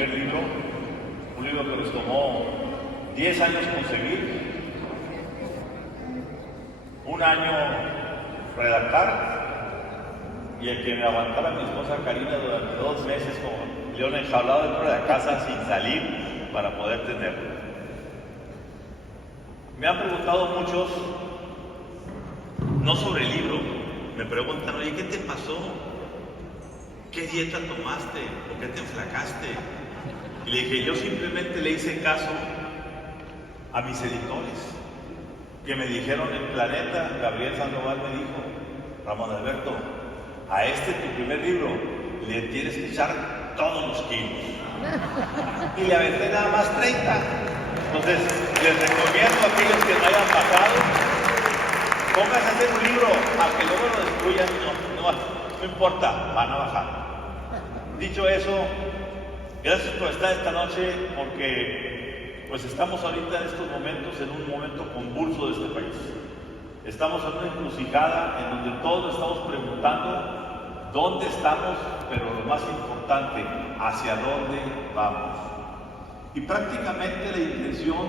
primer libro, un libro que nos tomó 10 años conseguir, un año redactar, y el que me aguantara mi esposa Karina durante 2 meses como león enjaulado dentro de la casa sin salir para poder tenerlo. Me han preguntado muchos, no sobre el libro, me preguntan, oye, ¿qué te pasó? ¿Qué dieta tomaste? ¿Por qué te enflacaste? Y le dije, yo simplemente le hice caso a mis editores, que me dijeron en Planeta, Gabriel Sandoval me dijo, Ramón Alberto, a tu primer libro le tienes que echar todos los kilos. Y le aventé nada más 30. Entonces, les recomiendo a aquellos que no hayan bajado, pónganse a hacer un libro, a que luego lo destruyan, no importa, van a bajar. Dicho eso, gracias por estar esta noche, porque pues estamos ahorita en estos momentos, en un momento convulso de este país. Estamos en una encrucijada en donde todos estamos preguntando dónde estamos, pero lo más importante, hacia dónde vamos. Y prácticamente la intención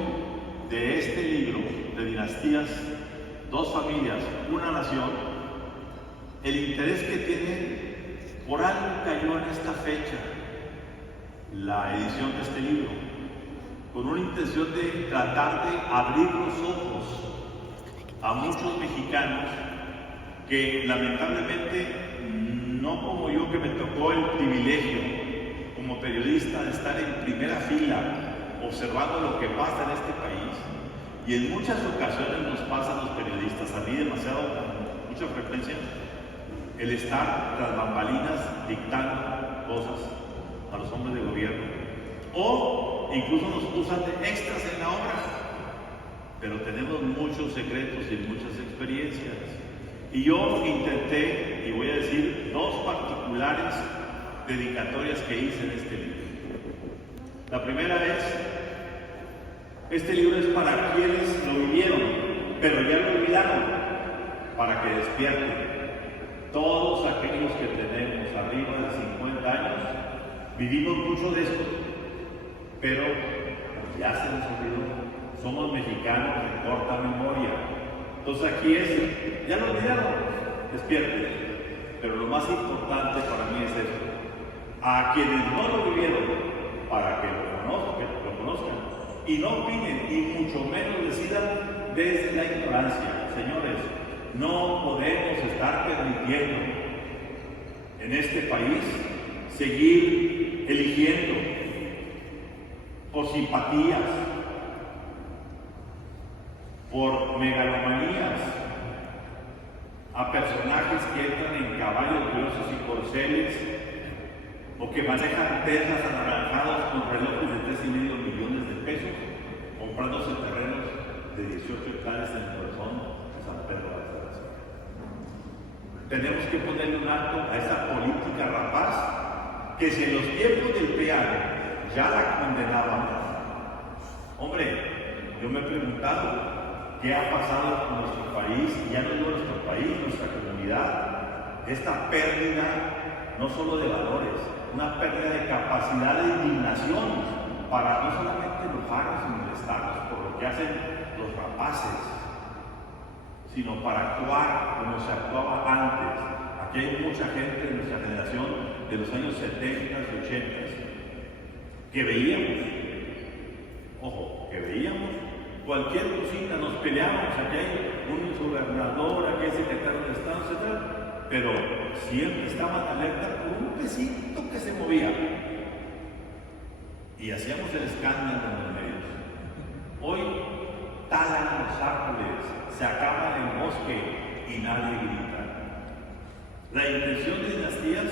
de este libro, de Dinastías, 2 familias, una nación, el interés que tiene, por algo cayó en esta fecha la edición de este libro, con una intención de tratar de abrir los ojos a muchos mexicanos que lamentablemente, no como yo que me tocó el privilegio como periodista de estar en primera fila observando lo que pasa en este país, y en muchas ocasiones nos pasa a los periodistas, a mí demasiado, con mucha frecuencia, el estar tras bambalinas dictando cosas a los hombres de gobierno, o incluso nos usan de extras en la obra, pero tenemos muchos secretos y muchas experiencias. Y yo intenté, y voy a decir 2 particulares dedicatorias que hice en este libro. La primera es, este libro es para quienes lo vivieron, pero ya lo olvidaron, para que despierten. Todos aquellos que tenemos arriba de 50 años, vivimos mucho de esto, pero ya se nos olvidó. Somos mexicanos de corta memoria. Entonces aquí es, ya lo olvidaron, despierten. Pero lo más importante para mí es esto. A quienes no lo vivieron, para que lo conozcan, y no opinen, y mucho menos decidan desde la ignorancia. Señores, no podemos estar permitiendo en este país seguir eligiendo por simpatías, por megalomanías, a personajes que entran en caballos gruesos y corceles, o que manejan Teslas anaranjados con relojes de 3,5 millones de pesos, comprándose terrenos de 18 hectáreas en el corazón de San Pedro de la Garza. Tenemos que ponerle un alto a esa política rapaz que si en los tiempos del PRIAN ya la condenábamos. Hombre, yo me he preguntado qué ha pasado con nuestro país, y ya no digo nuestro país, nuestra comunidad, esta pérdida no solo de valores, una pérdida de capacidad de indignación para no solamente enojarnos y molestarnos por lo que hacen los rapaces, sino para actuar como se actuaba antes. Aquí hay mucha gente de nuestra generación de los años 70 y 80 que veíamos, ojo, que veíamos cualquier cosita, nos peleábamos, aquí hay un gobernador, aquí hay secretario de Estado, etc. Pero siempre estaban alerta por un pesito que se movía. Y hacíamos el escándalo en los medios. Hoy talan los árboles, se acaba el bosque y nadie grita. La intención de Dinastías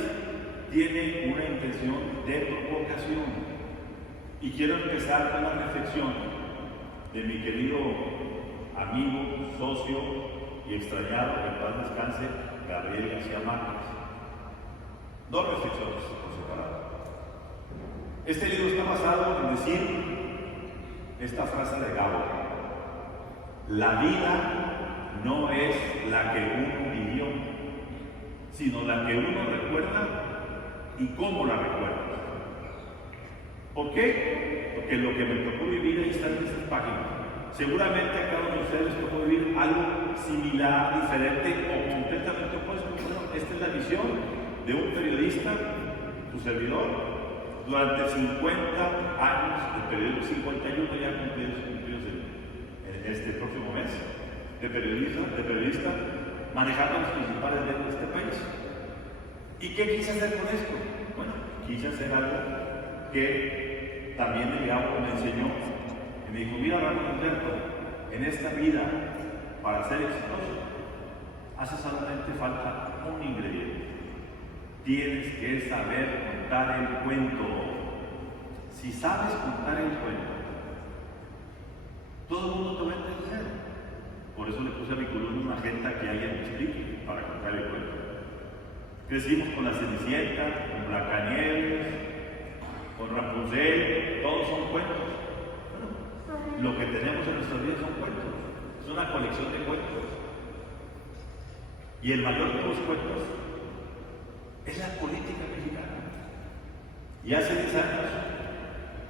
tiene una intención de provocación. Y quiero empezar con una reflexión de mi querido amigo, socio y extrañado, que en paz descanse, Gabriel García Márquez. 2 reflexiones por separado. Este libro está basado en decir esta frase de Gabo: la vida no es la que uno vivió, sino la que uno recuerda y cómo la recuerda. ¿Por qué? Porque lo que me tocó vivir ahí está en estas páginas. Seguramente a cada uno de ustedes les tocó vivir algo similar, diferente o completamente opuesto. Bueno, esta es la visión de un periodista, su servidor, durante 50 años de periodismo, 51 ya cumplidos este próximo mes, de periodista, manejando las principales leyes de este país. ¿Y qué quise hacer con esto? Bueno, quise hacer algo que también el diablo me enseñó. Y me dijo, mira, Ramón Alberto, en esta vida, para ser exitoso, hace solamente falta un ingrediente. Tienes que saber contar el cuento. Si sabes contar el cuento, todo el mundo te va a entender. Por eso le puse a mi columna una agenda que alguien me explique para contar el cuento. Crecimos con la Cenicienta, con Blancanieves, con Rapunzel, todos son cuentos. Bueno, lo que tenemos en nuestras vidas son cuentos. Es una colección de cuentos. Y el mayor de los cuentos es la política mexicana. Y hace 10 años,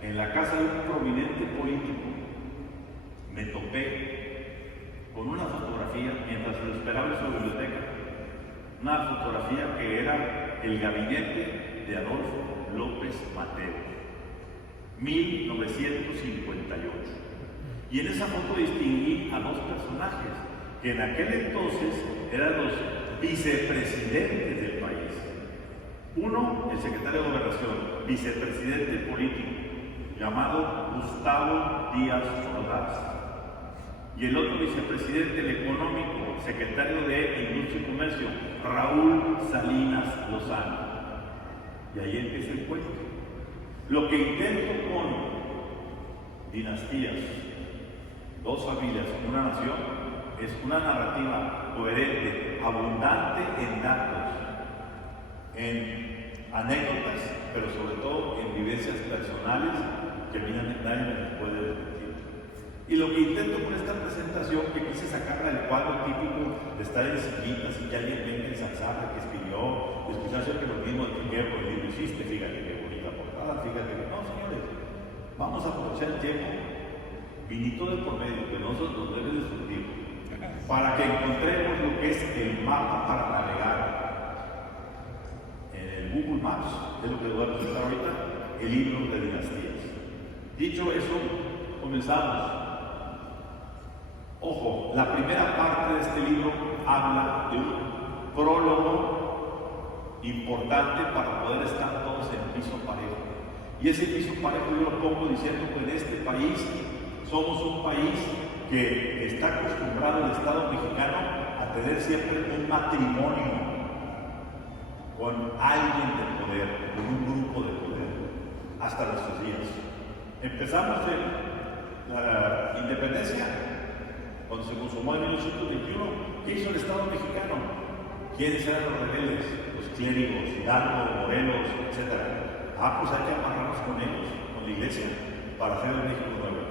en la casa de un prominente político, me topé con una fotografía mientras lo esperaba en su biblioteca. Una fotografía que era el gabinete de Adolfo López Mateos, 1958. Y en esa foto distinguí a dos personajes que en aquel entonces eran los vicepresidentes del país. Uno, el secretario de Gobernación, vicepresidente político, llamado Gustavo Díaz Ordaz. Y el otro vicepresidente, el económico, secretario de Industria y Comercio, Raúl Salinas Lozano. Y ahí empieza el cuento. Lo que intento con dinastías, dos familias, una nación, es una narrativa coherente, abundante en datos, en anécdotas, pero sobre todo en vivencias personales que nadie me puede desmentir. Y lo que intento con esta presentación, que quise sacarla del cuadro típico de estar en sillitas y que alguien venga a ensalzarla, que escribió, escucharse que lo mismo de que por el libro hiciste, fíjate qué bonita portada, fíjate que no, señores, vamos a aprovechar el tiempo, vinito de por medio, que nosotros nos debe de surtir, para que encontremos lo que es el mapa para navegar en el Google Maps, es lo que les voy a presentar ahorita, el libro de dinastías. Dicho eso, comenzamos. Ojo, la primera parte de este libro habla de un prólogo importante para poder estar todos en piso parejo. Y ese piso parejo yo lo pongo diciendo que en este país somos un país que está acostumbrado el Estado mexicano a tener siempre un matrimonio con alguien de poder, con un grupo de poder, hasta nuestros días. Empezamos en la independencia, cuando se consumó en 1821, ¿qué hizo el Estado mexicano? ¿Quiénes eran los rebeldes? Los clérigos, Hidalgo, Morelos, etc. Pues hay que amarrarnos con ellos, con la iglesia, para hacer el México nuevo.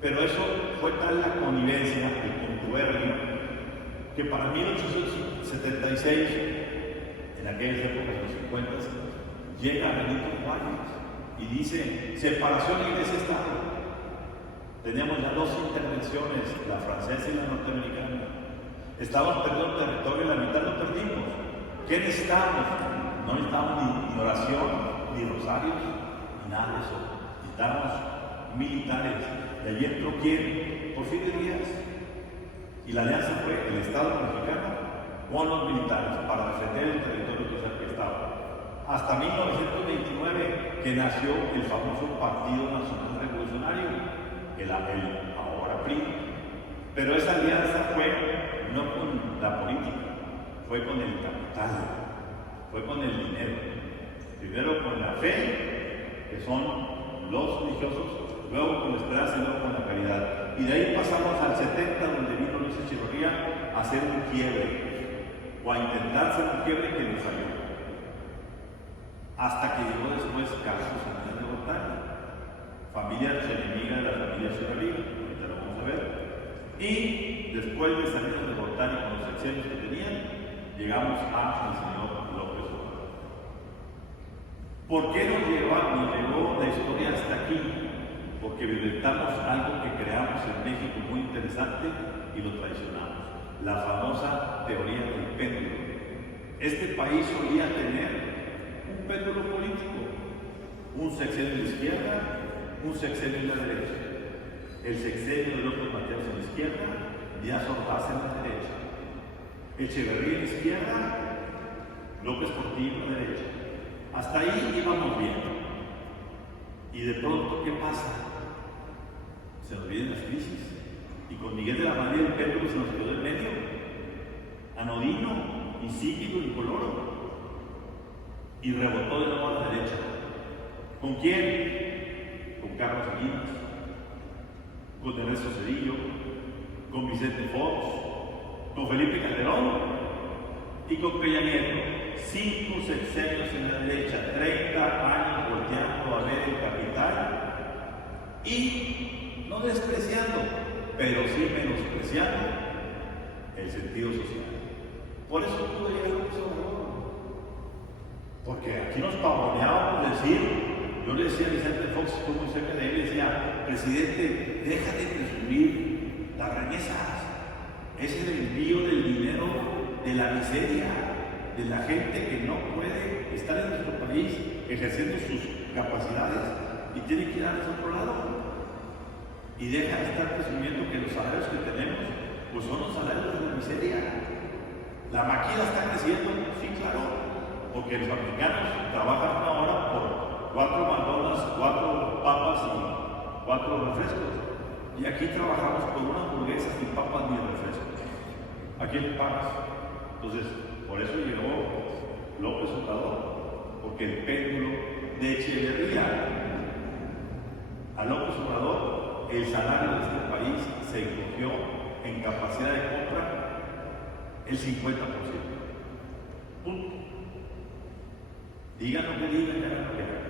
Pero eso fue tal la connivencia, el contubernio, que para 1876, en aquellas épocas de los 50, llega Benito Juárez y dice: separación iglesia-estado. Teníamos ya dos intervenciones, la francesa y la norteamericana. Estábamos perdiendo territorio, la mitad lo perdimos. ¿Qué necesitábamos? No necesitábamos ni oración, ni rosarios, ni nada de eso. Necesitábamos militares. Y allí entró ¿quién? Porfirio Díaz. Y la alianza fue el Estado mexicano con los militares para defender el territorio que estaba. Hasta 1929, que nació el famoso Partido Nacional Revolucionario, el ahora PRI. Pero esa alianza fue no con la política, fue con el capital, fue con el dinero. Primero con la fe, que son los religiosos, luego con la esperanza y luego con la caridad. Y de ahí pasamos al 70, donde vino Luis Echeverría a hacer un quiebre, o a intentar hacer un quiebre que nos ayudó. Hasta que llegó después Carlos Salinas de Gortari, familia enemiga de la familia Echeverría, ahorita lo vamos a ver. Y después de Salinas de Gortari con los excesos que tenían, llegamos a el señor López Obrador. ¿Por qué nos llegó la historia porque violentamos algo que creamos en México muy interesante y lo traicionamos. La famosa teoría del péndulo. Este país solía tener un péndulo político, un sexenio de la izquierda, un sexenio de la derecha. El sexenio de López Mateos en la izquierda, Díaz Ordaz en la derecha. Echeverría en la izquierda, López Portillo en la derecha. Hasta ahí íbamos bien. Y de pronto, ¿qué pasa? Se nos vienen las crisis. Y con Miguel de la Madrid el péndulo se nos quedó en medio. Anodino, insípido, incoloro. Y rebotó de nuevo a la derecha. ¿Con quién? Con Carlos Salinas, con Ernesto Zedillo, con Vicente Fox, con Felipe Calderón y con Peña Nieto. 5 sexenios en la derecha, 30 años volteando a ver el capital y no despreciando, pero sí menospreciando el sentido social. Por eso pudo llegar a López Obrador. Porque aquí nos pavoneábamos decir, yo le decía a Vicente Fox, estuvo muy cerca de él, le decía, presidente, deja de presumir las remesas. Es el envío del dinero de la miseria, de la gente que no puede estar en nuestro país ejerciendo sus capacidades y tiene que ir a otro lado. Y deja de estar presumiendo que los salarios que tenemos pues son los salarios de la miseria. La maquila está creciendo, sí, claro, porque los americanos trabajan una hora por 4 McDonald's, 4 papas y 4 refrescos. Y aquí trabajamos por una hamburguesa sin papas ni refrescos. ¿A quién le pagas? Entonces, por eso llegó López Obrador, porque el péndulo de Echeverría a López Obrador, el salario de este país se encogió en capacidad de compra el 50%. Punto. Digan lo que digan, hagan lo que hagan.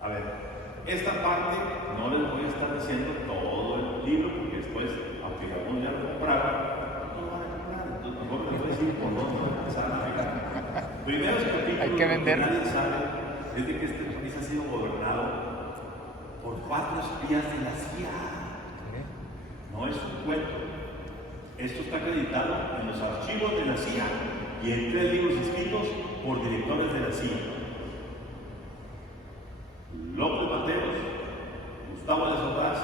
A ver, esta parte no les voy a estar diciendo todo el libro, porque después, aunque algunos ya lo compraron, mejor les voy a decir por dónde empezar a navegar. Primeros capítulos, hay que vender. Lo que nadie sabe es de que este país ha sido gobernado por 4 espías de la CIA. No es un cuento. Esto está acreditado en los archivos de la CIA y en 3 libros escritos por directores de la CIA. López Mateos, Gustavo Díaz Ordaz,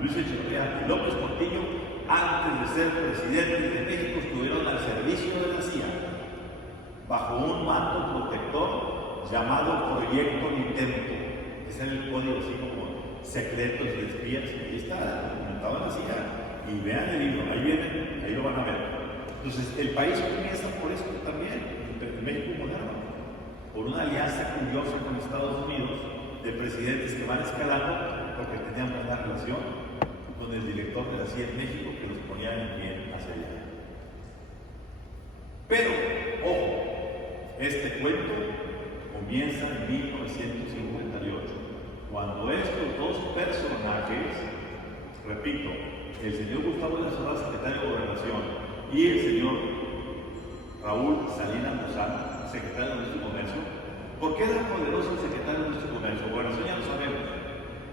Luis Echeverría y López Portillo, antes de ser presidentes de México, estuvieron al servicio de la CIA, bajo un manto protector llamado Proyecto Nintendo, que es el código así como secretos de espías. Ahí está documentado en la CIA. Y vean el libro, ahí viene, ahí lo van a ver. Entonces, el país comienza por esto también, el México moderno, por una alianza curiosa con Estados Unidos, de presidentes que van escalando, porque tenían una relación con el director de la CIA en México que los ponía en pie hacia allá. Pero, ojo, este cuento comienza en 1958, cuando estos 2 personajes, repito, el señor Gustavo Díaz Ordaz, secretario de Gobernación, y el señor Raúl Salinas Lozano, secretario de Industria y Comercio. ¿Por qué era poderoso el secretario de Industria y Comercio? Bueno, eso ya lo sabemos.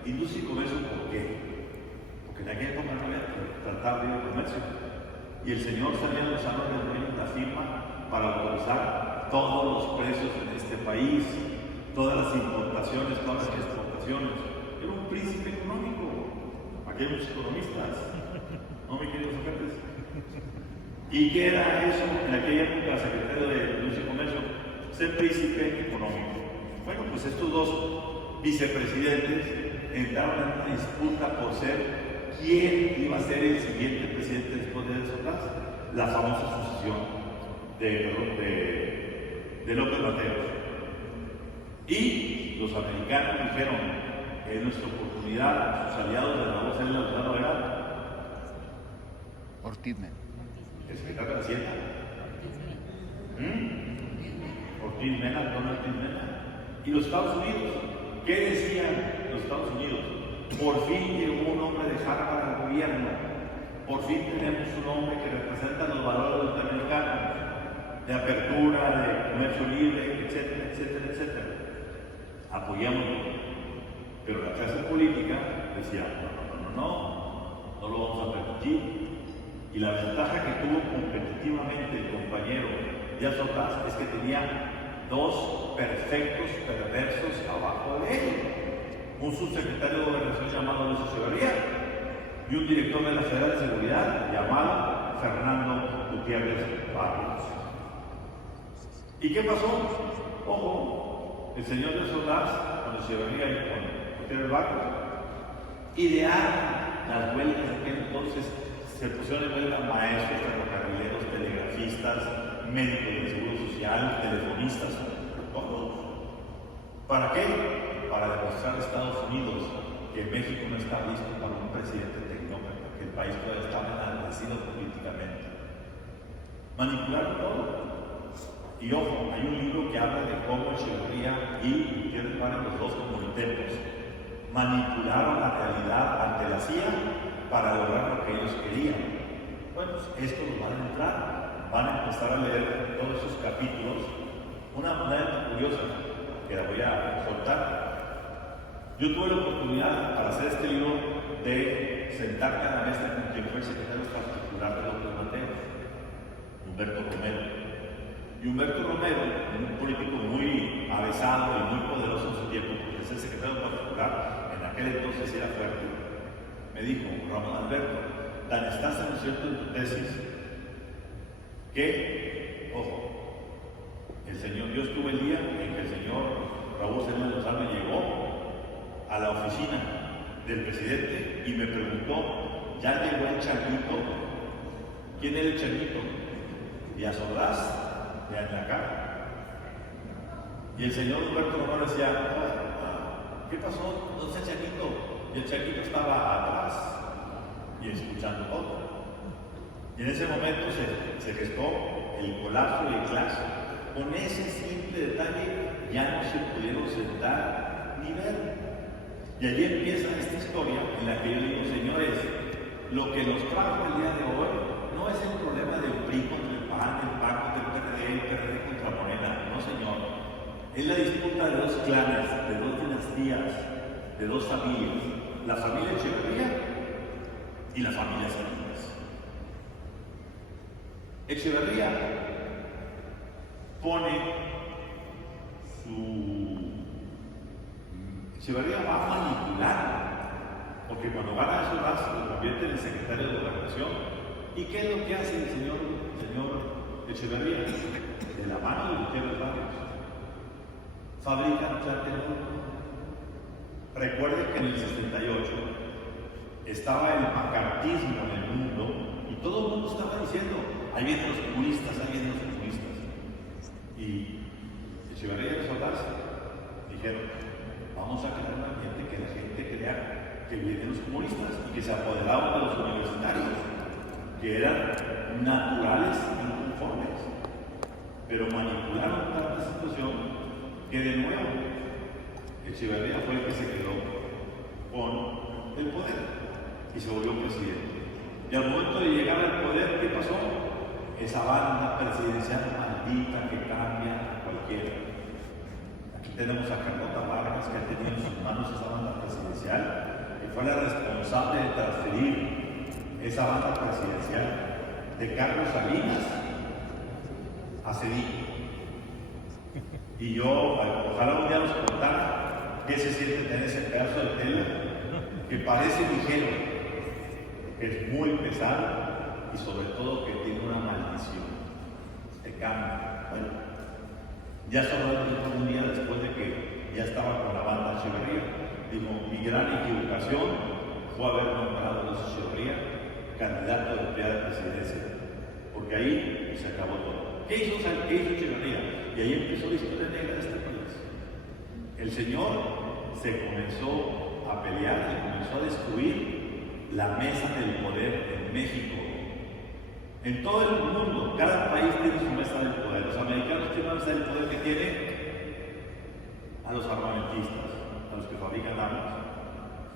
Industria y Comercio, ¿por qué? Porque en aquella época no había tratado de comercio. Y el señor Salinas Lozano le dio una firma para autorizar todos los precios en este país, todas las importaciones, todas las exportaciones. Era un príncipe económico. Aquí hay muchos economistas, ¿no, mi queridos Sócrates? ¿Y qué era eso en aquella época, secretario de Industria y Comercio? Ser príncipe económico. Bueno, pues estos 2 vicepresidentes entraron en una disputa por ser quién iba a ser el siguiente presidente después de Díaz Ordaz, la famosa sucesión de López Mateos. Y los americanos dijeron, en nuestra oportunidad, sus aliados de la voz de Lozano era Ortiz Mena. el secretario de Hacienda. Ortiz Mena, Donald Ortiz Mena. Y los Estados Unidos, ¿qué decían los Estados Unidos? Por fin llegó un hombre de Harvard al gobierno. Por fin tenemos un hombre que representa los valores norteamericanos, de apertura, de comercio libre, etcétera, etcétera, etcétera. Apoyámoslo. Pero la clase política decía, no lo vamos a permitir. Y la ventaja que tuvo competitivamente el compañero Díaz Ordaz es que tenía dos perfectos perversos abajo de él. Un subsecretario de Gobernación llamado Luis Echeverría y un director de la Federal de Seguridad llamado Fernando Gutiérrez Barrios. ¿Y qué pasó? Ojo, el señor Díaz Ordaz, con Echeverría y con Gutiérrez Barrios, idearon las huelgas de aquel entonces. Se pusieron en huelga maestros, ferrocarrileros, telegrafistas, médicos del Seguro Social, telefonistas, todos. ¿Para qué? Para demostrar a Estados Unidos que México no está listo para un presidente tecnócrata, que el país todavía está enaltecido políticamente. Manipularon todo. Y ojo, hay un libro que habla de cómo Echeverría y Gutiérrez Barrios, los dos como intentos, manipularon la realidad ante la CIA para lograr lo que ellos querían. Bueno, pues esto lo van a entrar, van a empezar a leer todos esos capítulos. Una manera curiosa que la voy a soltar. Yo tuve la oportunidad para hacer este libro de sentarme a la mesa con quien fue el secretario particular de López Mateos, Humberto Romero. Y Humberto Romero, un político muy avesado y muy poderoso en su tiempo, porque ser secretario particular en aquel entonces era fuerte, me dijo, Ramón Alberto, tan estás en lo cierto en tu tesis que, ojo, yo estuve el día en que el señor Raúl César Lozano llegó a la oficina del presidente y me preguntó, ¿ya llegó el changuito? ¿Quién era el changuito? Díaz Ordaz, de acá. Y el señor Humberto Romero decía, ¿qué pasó? ¿Dónde está el changuito? Y el changuito estaba atrás y escuchando todo. Y en ese momento se gestó el colapso y el clash. Con ese simple detalle ya no se pudieron sentar ni ver. Y allí empieza esta historia en la que yo digo, señores, lo que nos trajo el día de hoy no es el problema del PRI contra el PAN, el PAN contra el PRD, el PRD contra Morena. No, señor. Es la disputa de dos clanes, de dos dinastías, de dos familias. La familia Echeverría y la familia Salinas. Echeverría Echeverría va a manipular, porque cuando gana esos gastos lo convierte en el secretario de Gobernación. ¿Y qué es lo que hace el señor Echeverría? De la mano de Gutiérrez Barrios. Fabrican Tlatelolco. Recuerden que en el 68 estaba el macartismo en el mundo y todo el mundo estaba diciendo, ahí vienen los comunistas, ahí vienen los comunistas. Y Echeverría y los Ordaz dijeron, vamos a crear un ambiente que la gente crea que vienen los comunistas y que se apoderaban de los universitarios, que eran naturales y inconformes. Pero manipularon tanta situación que de nuevo Echeverría fue el que se quedó con el poder y se volvió presidente. Y al momento de llegar al poder, ¿qué pasó? Esa banda presidencial maldita que cambia a cualquiera. Aquí tenemos a Carlota Vargas, que ha tenido en sus manos esa banda presidencial, que fue la responsable de transferir esa banda presidencial de Carlos Salinas a Cedillo. Y yo, ojalá un día nos contara qué se siente tener ese pedazo de tela que parece ligero, que es muy pesado y sobre todo que tiene una maldición. Te cambia. Bueno, ya solo un día después de que ya estaba con la banda Echeverría, dijo, mi gran equivocación fue haber nombrado a Luis Echeverría candidato de la presidencia, porque ahí se acabó todo. ¿Qué hizo Echeverría? Y ahí empezó la historia negra de este país. El señor se comenzó a pelear, se comenzó a destruir la mesa del poder en México. En todo el mundo, cada país tiene su mesa del poder. Los americanos tienen una mesa del poder que tiene a los armamentistas, a los que fabrican armas,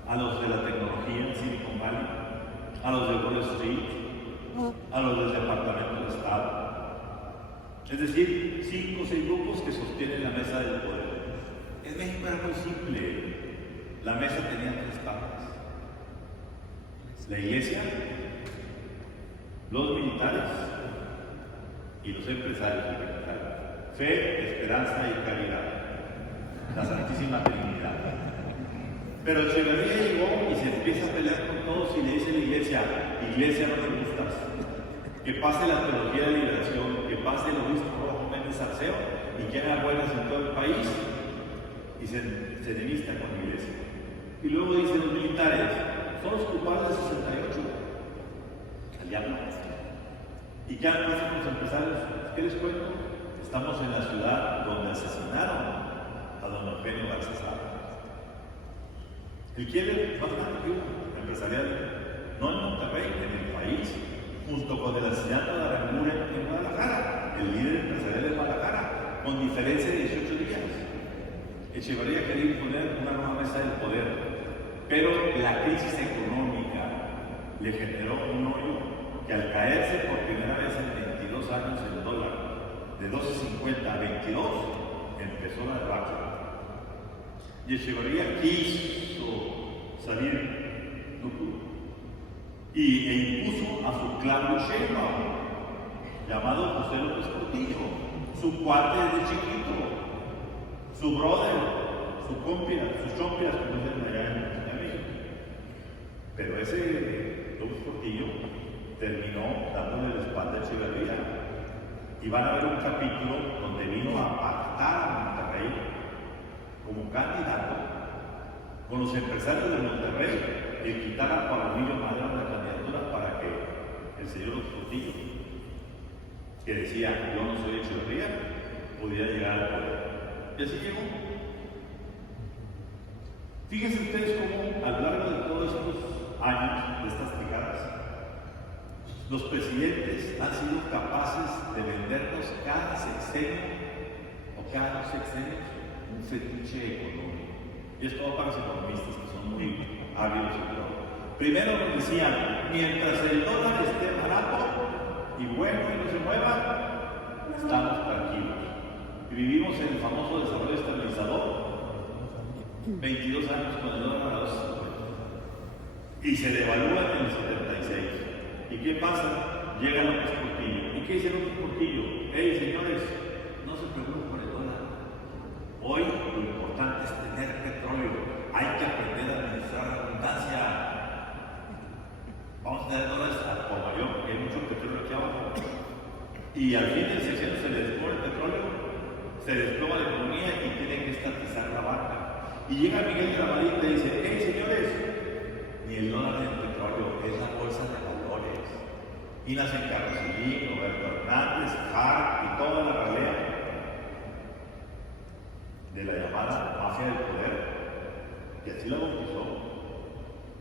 a los de la tecnología en Silicon Valley, a los de Wall Street, a los del Departamento de Estado. Es decir, 5 o 6 grupos que sostienen la mesa del poder. En México era muy simple. La mesa tenía 3 tablas. La iglesia, los militares y los empresarios. Fe, esperanza y caridad. La Santísima Trinidad. Pero Echeverría llegó y se empieza a pelear con todos y le dice a la iglesia: iglesia, no me gustas. Que pase la teología de liberación, que pase el obispo Rojo Méndez Arceo y que haga buenas en todo el país. Y se enemista con la iglesia. Y luego dicen los militares: son los culpables de 68. Al diablo. ¿Y qué pasa con los empresarios? ¿Qué les cuento? Estamos en la ciudad donde asesinaron a don Eugenio García. El quiere más grande que uno, empresarial, no en Monterrey, en el país, junto con el asesinato de Arambura en Guadalajara, el líder empresarial de Guadalajara, con diferencia de 18 días. Echeverría quería imponer una nueva mesa del poder, pero la crisis económica le generó un hoyo que al caerse por primera vez en 22 años el dólar, de 12.50 a 22, empezó la debacle. Y Echeverría quiso salir, no pudo. E impuso a su Claudio Sheinbaum, llamado José López Portillo, su cuate desde chiquito, su brother, su compia, sus chompias, como dicen allá en México. Pero ese López Portillo terminó dándole la espalda a Echeverría. Y van a ver un capítulo donde vino a pactar a Monterrey como candidato con los empresarios de Monterrey que quitaran a Paulino Madero la candidatura para que el señor Portillo, que decía: yo no soy Echeverría, pudiera llegar al poder. Y así llegó. Fíjense ustedes cómo a lo largo de todos estos años, de estas décadas, los presidentes han sido capaces de vendernos cada sexenio o cada 2 sexenios un fetiche económico. Y es todo para los economistas que son muy hábiles y todo. Primero nos decían: mientras el dólar esté barato y bueno y no se mueva, estamos tranquilos. Y vivimos en el famoso desarrollo estabilizador, 22 años con el dólar a 2.50. Y se devalúa en el 76. ¿Y qué pasa? Llega López Portillo. ¿Y qué dice López Portillo? Hey, señores, no se preocupen por el dólar. Hoy lo importante es tener petróleo. Hay que aprender a administrar la abundancia. Vamos a tener dólares por mayor, porque hay mucho petróleo aquí abajo. Y al fin del sexenio se le desploma el petróleo, se desploma la economía y tiene que estatizar la banca. Y llega Miguel de la Madrid y te dice: hey, señores, ni el dólar ni el petróleo, es la bolsa de valores. Y nacen Carrasillín, Roberto Hernández, Hart y toda la ralea de la llamada mafia del poder, y así la bautizó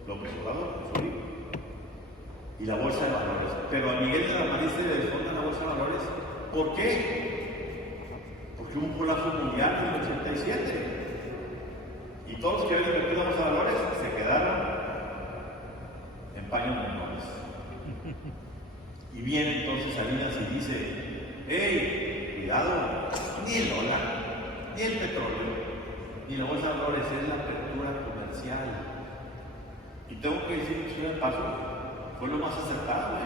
López Obrador con su libro. Y la bolsa de valores. Pero a Miguel de la Madrid se le desfonda la bolsa de valores. ¿Por qué? Porque hubo un colapso mundial en el 87. Y todos los que habían invertido en los valores se quedaron en paños menores. Y viene entonces Salinas y dice: hey, cuidado, ni el dólar, ni el petróleo, ni la bolsa de valores, es la apertura comercial. Y tengo que decir que de paso fue lo más acertado.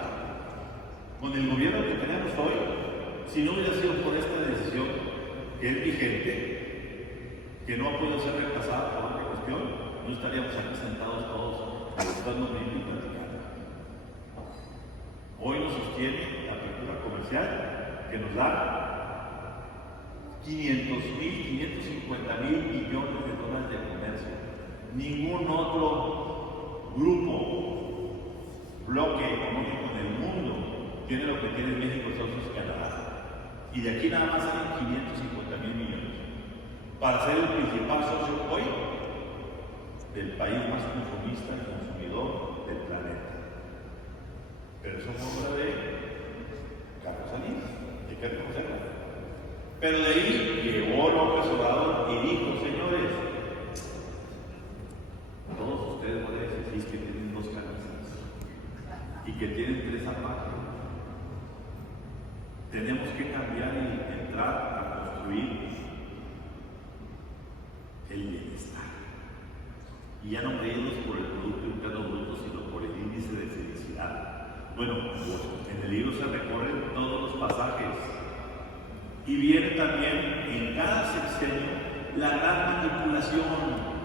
Con el gobierno que tenemos hoy, si no hubiera sido por esta decisión que es vigente, que no ha podido ser repasada por otra cuestión, no estaríamos aquí sentados todos gustando y platicando. Hoy nos sostiene la apertura comercial que nos da 550 mil millones de dólares de comercio. Ningún otro grupo, bloque económico en el mundo tiene lo que tiene México, Estados Unidos y Canadá. Y de aquí nada más salen 550 mil millones. Para ser el principal socio hoy del país más consumista y consumidor del planeta. Pero eso fue obra de Carlos Salinas, hay que reconocerlo. Pero de ahí llegó López Obrador y dijo: señores, todos ustedes van a decir que tienen 2 camisas y que tienen 3 zapatos. Tenemos que cambiar y entrar a construir el bienestar. y ya no medidos por el Producto Interno Bruto, sino por el índice de felicidad. Bueno, en el libro se recorren todos los pasajes y viene también en cada sexenio la gran manipulación.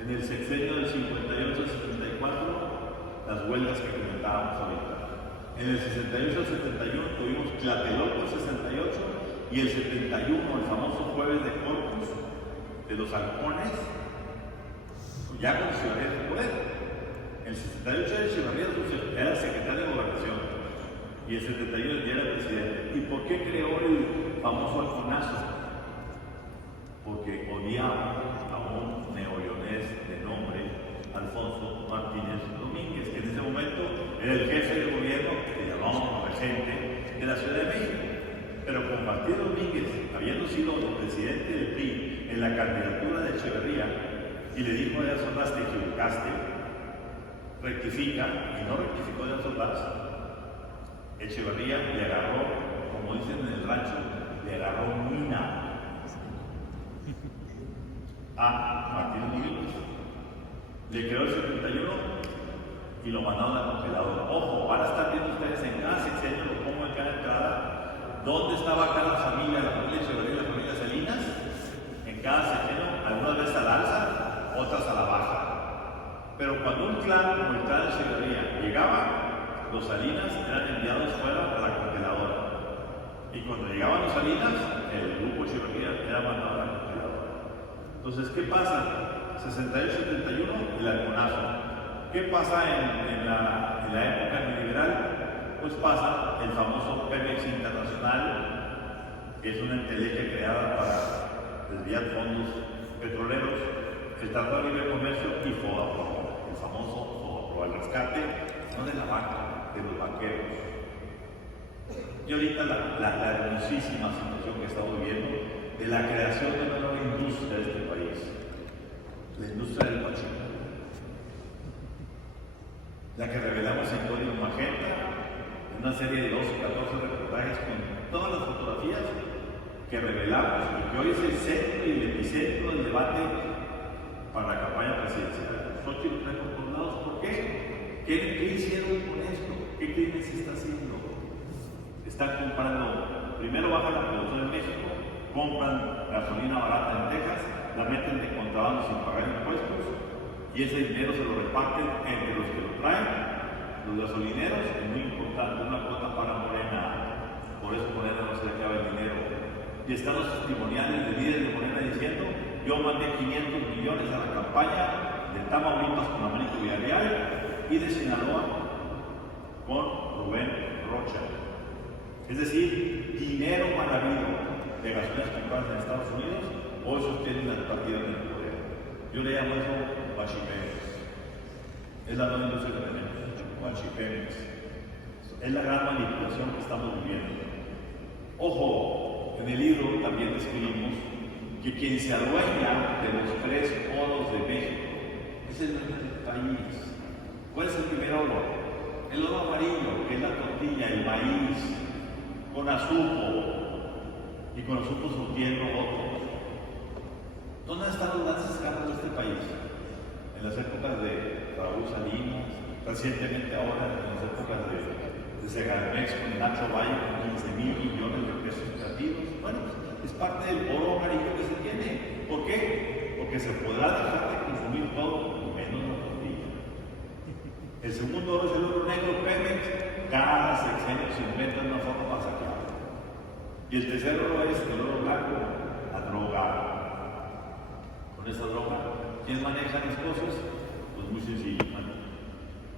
En el sexenio del 58 al 74, las huelgas que comentábamos ahorita. En el 68 al 71 tuvimos Tlatelolco el 68 y el 71, el famoso jueves de Corpus, de los halcones, ya con Echeverría de poder. El 68 Echeverría era secretario de Gobernación y el 71 ya era presidente. ¿Y por qué creó el famoso halconazo? Porque odiaba a un neoleonés de nombre Alfonso Martínez Domínguez, que en ese momento era el jefe del gobierno, que llamábamos regente de la Ciudad de México. Pero con Martínez Domínguez, habiendo sido el presidente del PRI en la candidatura de Echeverría, y le dijo a Díaz Ordaz: te equivocaste, rectifica, y no rectificó Díaz Ordaz, Echeverría le agarró, como dicen en el rancho, le agarró mina a Martínez Domínguez. Le creó el 71 y lo mandaron al congelador. Ojo, van a estar viendo ustedes en cada sexenio, lo pongo en cada entrada, dónde estaba cada familia, la familia Echeverría y la familia Salinas, en cada sexenio, algunas veces a la alza, otras a la baja. Pero cuando un clan como el clan Echeverría llegaba, los Salinas eran enviados fuera a la congeladora. Y cuando llegaban los Salinas, el grupo Echeverría era mandado a la congeladora. Entonces, ¿qué pasa? 68-71, el halconazo. ¿Qué pasa en la época neoliberal? Pues pasa el famoso Pemex Internacional, que es una entelequia creada para desviar fondos petroleros, el Tratado de Libre Comercio y FOBAPRO, el famoso FOBAPRO, el rescate no de la banca, de los banqueros. Y ahorita la hermosísima situación que estamos viviendo de la creación de una nueva industria de este país, la industria del pachuco, la que revelamos en Código Magenta, en una serie de 12 o 14 reportajes con todas las fotografías que revelamos y que hoy es el centro y el epicentro del debate para la campaña presidencial. Xochitl trae por todos lados. ¿Por qué? ¿Qué hicieron con esto? ¿Qué crimen se está haciendo? Están comprando, primero bajan la producción en México, compran gasolina barata en Texas, la meten de contrabando sin pagar impuestos y ese dinero se lo reparten entre los que lo traen, los gasolineros, es muy importante, una cuota para Morena, por eso Morena no se le acaba el dinero. Y están los testimoniales de líderes de Morena diciendo: yo mandé 500 millones a la campaña de Tamaulipas con Américo Villarreal y de Sinaloa con Rubén Rocha. Es decir, dinero mal habido de gasolinas compradas en Estados Unidos, hoy sostienen las partidas del poder. Yo le llamo eso Guachipemex. Es la nueva industria que tenemos, Guachipemex. Es la gran manipulación que estamos viviendo. Ojo, en el libro también describimos que quien se adueña de los 3 oros de México es el país. ¿Cuál es el primer oro? El oro amarillo, que es la tortilla, el maíz, con azúcar, y con azúcar surtiendo otros. ¿Dónde han estado los grandes escándalos de este país? En las épocas de Raúl Salinas, recientemente ahora en las épocas de Segalmex con Nacho Valle con 15,000 millones de pesos creativos. Bueno, es parte del oro amarillo que se tiene. ¿Por qué? Porque se podrá dejar de consumir todo, menos la tortilla. El segundo oro es el oro negro, Pemex. Cada sexenio se inventa una forma para sacarlo. Y el tercer oro es el oro blanco, la droga. Con esa droga, ¿quién maneja las cosas? Pues muy sencillo.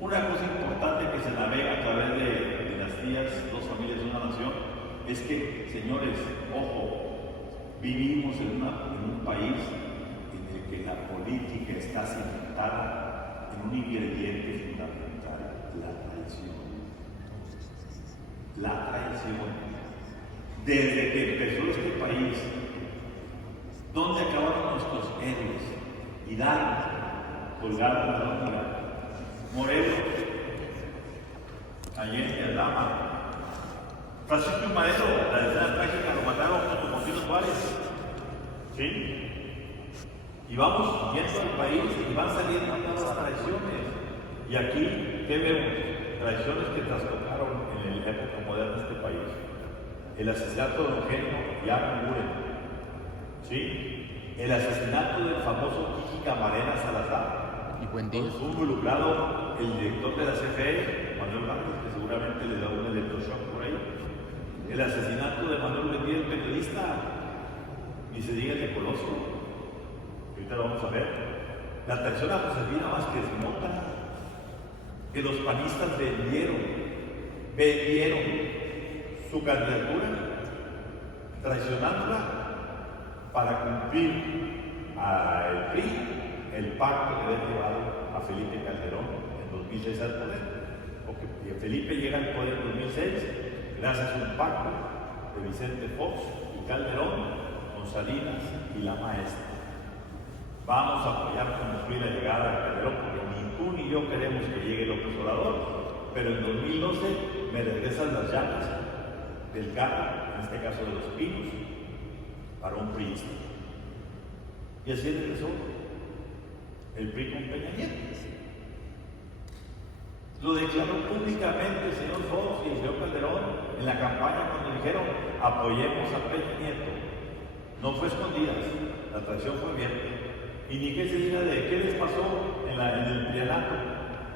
Una cosa importante que se navega a través de dinastías, 2 familias de una nación, es que, señores, ojo, vivimos en un país en el que la política está cimentada en un ingrediente fundamental: la traición. La traición. Desde que empezó este país, ¿dónde acabaron nuestros héroes? Hidalgo, colgado en la lóndiga. Morelos, Allende, Aldama. Francisco y Madero, la escena trágica, lo mataron junto con Pino Suárez. ¿Sí? Y vamos viendo el país y van saliendo nuevas traiciones. Y aquí, ¿qué vemos? Traiciones que trastocaron en la época moderna de este país. El asesinato de Eugenio Yarmuren, ¿sí? El asesinato del famoso Kiki Camarena Salazar. Y buen día. Estuvo involucrado el director de la CFE, Manuel Vázquez, que seguramente le da un electroshock por ahí. El asesinato de Manuel Buendía, el periodista, ni se diga el de Colosio. Ahorita lo vamos a ver. La tercera Josefina Vázquez Mota, que los panistas vendieron su candidatura, traicionándola para cumplir al PRI el pacto que había llevado a Felipe Calderón en 2006 al poder. Porque Felipe llega al poder en 2006 gracias a un pacto de Vicente Fox y Calderón con Salinas y la maestra. Vamos a apoyar con la llegada de Calderón, porque ni tú ni yo queremos que llegue López Obrador, pero en 2012 me regresan las llaves del carro, en este caso de Los Pinos, para un priista. Y así regresó el PRI con Peña Nieto. Lo declaró públicamente el señor Fox y el señor Calderón en la campaña cuando dijeron apoyemos a Peña Nieto. No fue escondidas, la traición fue abierta. Y ni que se diga de qué les pasó en el trianato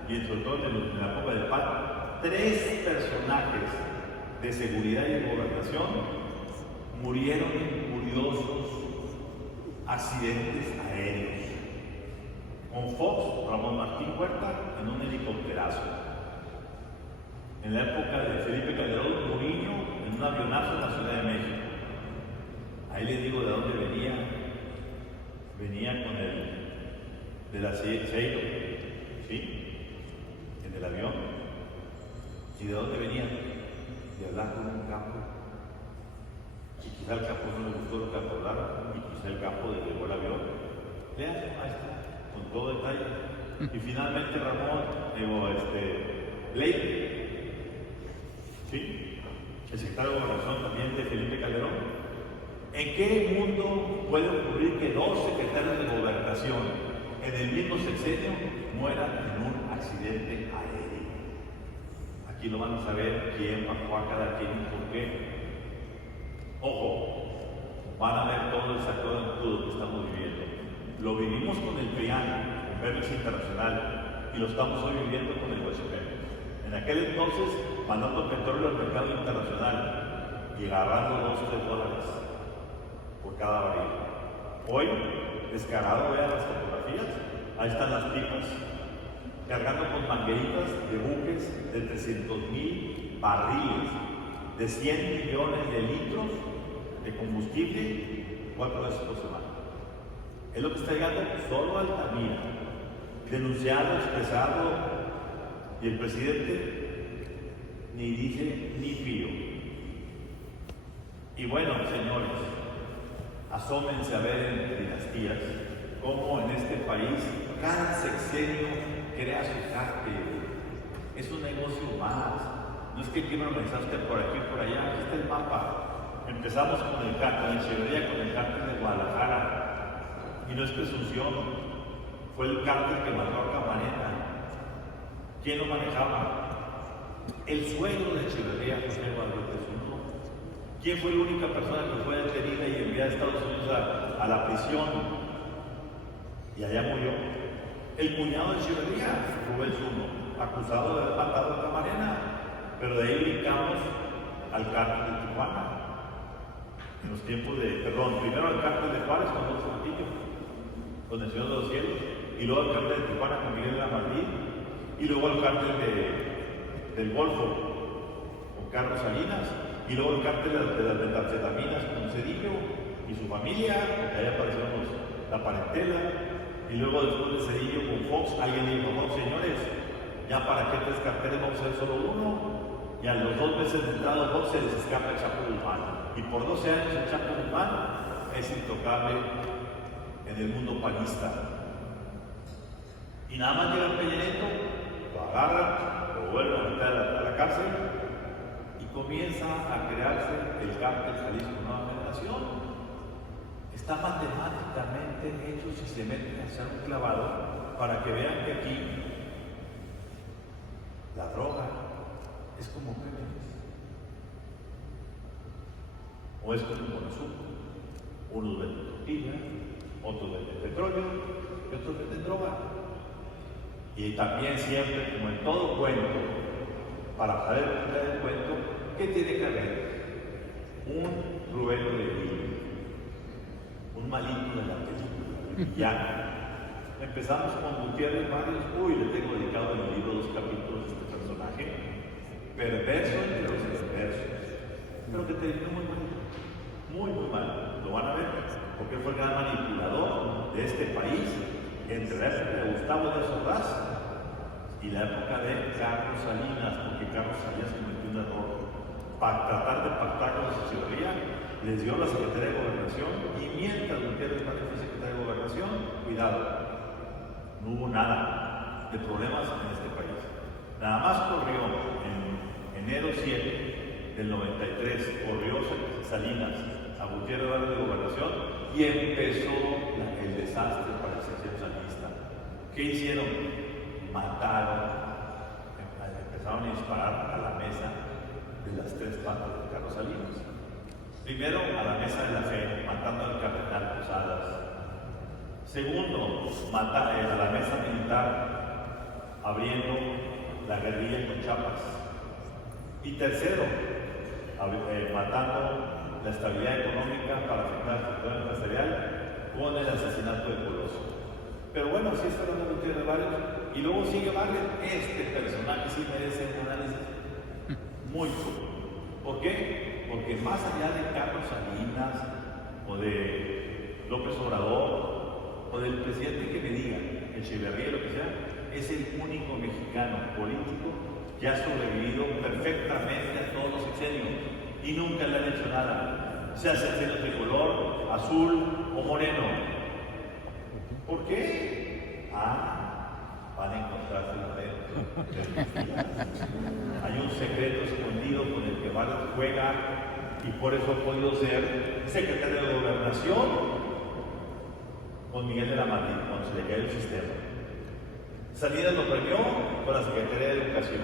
y sobre todo en la época del PAN. 3 personajes de seguridad y de gobernación murieron en curiosos accidentes aéreos. Con Fox, Ramón Martín Huerta, en un helicópterazo. En la época de Felipe Calderón, Muriño, en un avionazo en la Ciudad de México. Ahí les digo de dónde venía. Venía con el de la Seiro, ¿sí? En el avión. ¿Y de dónde venía? De hablar con un capo. Y quizá el capo no le gustó lo que acordaron, y quizá el capo deslegó el avión. Lean, maestra, con todo detalle. Y finalmente Leite, ¿sí? El secretario de Gobernación también de Felipe Calderón. ¿En qué mundo puede ocurrir que 2 secretarios de Gobernación en el mismo sexenio mueran en un accidente aéreo? Aquí lo van a saber quién bajó a cada quien y por qué. Ojo, van a ver todo el sacudo que estamos viviendo. Lo vivimos con el PRIAN, con Pemex Internacional, y lo estamos hoy viviendo con el Hueso Pemex. En aquel entonces, mandando petróleo al mercado internacional y agarrando $12 por cada barril. Hoy, descarado, vean las fotografías, ahí están las pipas, cargando con mangueritas de buques de 300,000 barriles, de 100 millones de litros de combustible 4 veces por semana. Es lo que está llegando solo a Altamira, denunciado, expresado, y el presidente ni dice ni pío. Y bueno, señores, asómense a ver en dinastías cómo en este país cada sexenio crea su cártel. Es un negocio más. No es que quiero organizar usted por aquí y por allá. Aquí está el mapa. Empezamos con el cártel de Echeverría, con el cártel de Guadalajara. Y no es presunción. Fue el cártel que mató a Camarena. ¿Quién lo manejaba? El suegro de Echeverría, José Guadalupe Zunino. ¿Quién fue la única persona que fue detenida y enviada a Estados Unidos a la prisión? Y allá murió. El cuñado de Echeverría, Rubén Zuno, acusado de haber matado a Camarena. Pero de ahí brincamos al cártel de Tijuana. En los tiempos primero al cártel de Juárez con Don Saltillo, con el Señor de los Cielos, y luego al cártel de Tijuana con Miguel Lamartine, y luego al cártel del Golfo con Carlos Salinas, y luego el cártel de las metanfetaminas con Cedillo y su familia, porque ahí aparecemos la parentela, y luego después de Cedillo con Fox, alguien dijo, no, señores, ya para qué 3 carteles, vamos a hacer solo uno. Y a los 2 meses de entrada Fox se les escapa el Chapo Guzmán. Y por 12 años el Chapo Guzmán es intocable en el mundo panista. Y nada más llega Peña Nieto, lo agarra, lo vuelve a meter a la cárcel y comienza a crearse el cártel Jalisco Nueva Generación. está matemáticamente hecho si se meten a hacer un clavado para que vean que aquí la droga es como Pemex o es como con azúcar. Unos venden tortilla, otros venden petróleo y otros venden droga. Y también siempre, como en todo cuento, para saber contar el cuento, ¿qué tiene que haber? Un Rubén Levín, un malito de la película, ya. Empezamos con Gutiérrez Barrios. Uy, le tengo dedicado en el libro 2 capítulos a este personaje, perverso entre los perversos, pero que terminó muy mal, muy mal. Lo van a ver, porque fue el gran manipulador de este país entre la época de Gustavo de Ordaz y la época de Carlos Salinas, porque Carlos Salinas cometió un error. Para tratar de pactar con la sociología, les dio la Secretaría de Gobernación, y mientras Gutiérrez Barrios fue secretario de Gobernación, cuidado, no hubo nada de problemas en este país. Nada más corrió en enero 7 del 93, corrió Salinas a Gutiérrez Barrios de Gobernación y empezó el desastre para la sección salista. ¿Qué hicieron? Mataron, empezaron a disparar a la mesa de las tres patas de Carlos Salinas. Primero, a la mesa de la fe, matando al cardenal Posadas. Segundo, a la mesa militar, abriendo la guerrilla con Chiapas. Y tercero, matando la estabilidad económica para afectar el sector empresarial con el asesinato de Colosio. Pero bueno, así está hablando Gutiérrez Barrios. Y luego sigue Barrios. Este personaje sí merece un análisis muy fuerte. ¿Por qué? Porque más allá de Carlos Salinas o de López Obrador o del presidente que me diga, Echeverría, lo que sea, es el único mexicano político que ha sobrevivido perfectamente a todos los sexenios y nunca le han hecho nada, sea sexenio tricolor, azul o moreno. ¿Por qué? Van a encontrarse la red. Hay un secreto escondido con el que Barrios juega y por eso ha podido ser secretario de Gobernación con Miguel de la Madrid cuando se le cayó el sistema. Salinas lo premió con la Secretaría de Educación.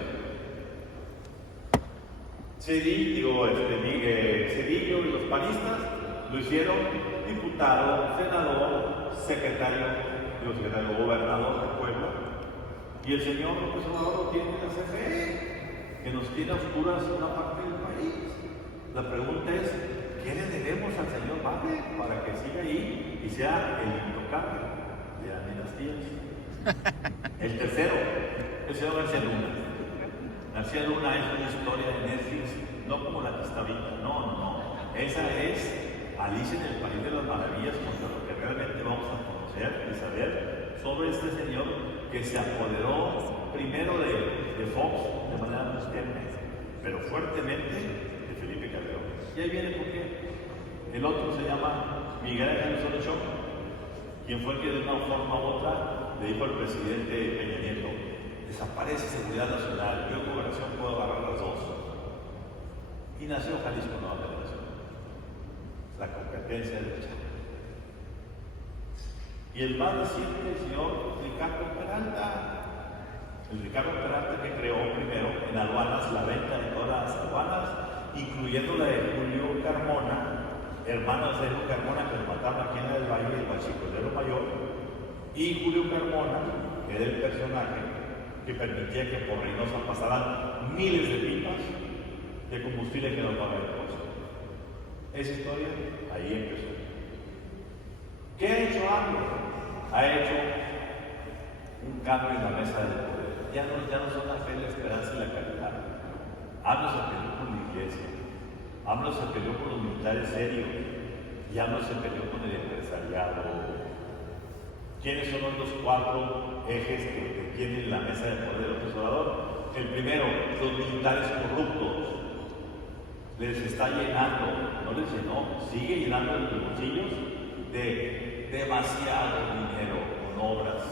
Cedillo y los panistas lo hicieron diputado, senador, secretario gobernador del pueblo. Y el señor López Obrador tiene la CFE, que nos tiene a oscuras una parte del país. La pregunta es, ¿qué le debemos al señor Barrios para que siga ahí y sea el intocable de las dinastías? El tercero, el señor García Luna. García Luna es una historia de Netflix, no como la que está ahorita, no. Esa es Alicia en el País de las Maravillas, contra lo que realmente vamos a conocer y saber sobre este señor que se apoderó primero de Fox de manera muy tierna, pero fuertemente de Felipe Calderón. Y ahí viene por qué. El otro se llama Miguel Ángel Osorio, quien fue el que de una forma u otra le dijo al presidente Peña Nieto: desaparece seguridad nacional, yo en Gobernación puedo agarrar las dos. Y nació Jalisco Nueva Generación, la competencia de derecha. Y el más reciente, el señor Ricardo Peralta. El Ricardo Peralta que creó primero en aduanas la venta de todas las aduanas, incluyendo la de Julio Carmona, hermanos de Julio Carmona que lo mataron aquí en el Valle, el Guachicolero Mayor, y Julio Carmona, que era el personaje que permitía que por Reynosa pasaran miles de pipas de combustible que no pagaba el costo. Esa historia ahí empezó. ¿Qué ha hecho AMLO? Ha hecho un cambio en la mesa del poder. Ya no son la fe, la esperanza y la caridad. AMLO se peleó con la iglesia, AMLO se peleó con los militares serios y AMLO se peleó con el empresariado. ¿Quiénes son los cuatro ejes que tienen la mesa del poder del observador? El primero, los militares corruptos. Les está llenando, no les llenó, sigue llenando los bolsillos de demasiado dinero con obras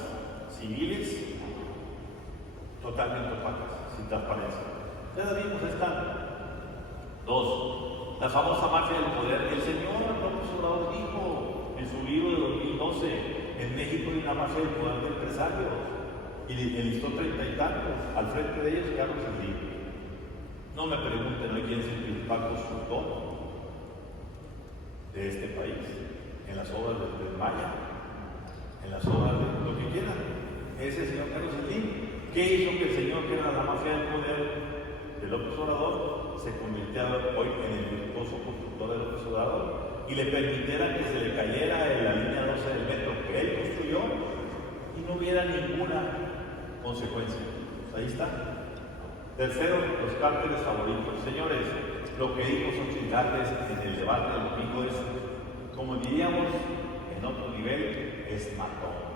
civiles totalmente opacas, sin transparencia. Ya la vimos, están. Dos, la famosa mafia del poder. El señor López Obrador dijo conoce. En México hay una mafia del poder de empresarios. Y listó 30 y tantos. Al frente de ellos, Carlos Slim. No me pregunten hoy quién es el principal constructor de este país. En las obras del Maya, en las obras de lo que quieran. Ese señor Carlos Slim. ¿Qué hizo que el señor, que era la mafia del poder de López Obrador, se convirtiera hoy en el virtuoso constructor de López Obrador y le permitiera que se le cayera en la línea 12 del metro que él construyó y no hubiera ninguna consecuencia? Pues ahí está. Tercero, los cárteles favoritos. Señores, lo que dijo Xochitl Gálvez en el debate del domingo es, como diríamos en otro nivel, es matón.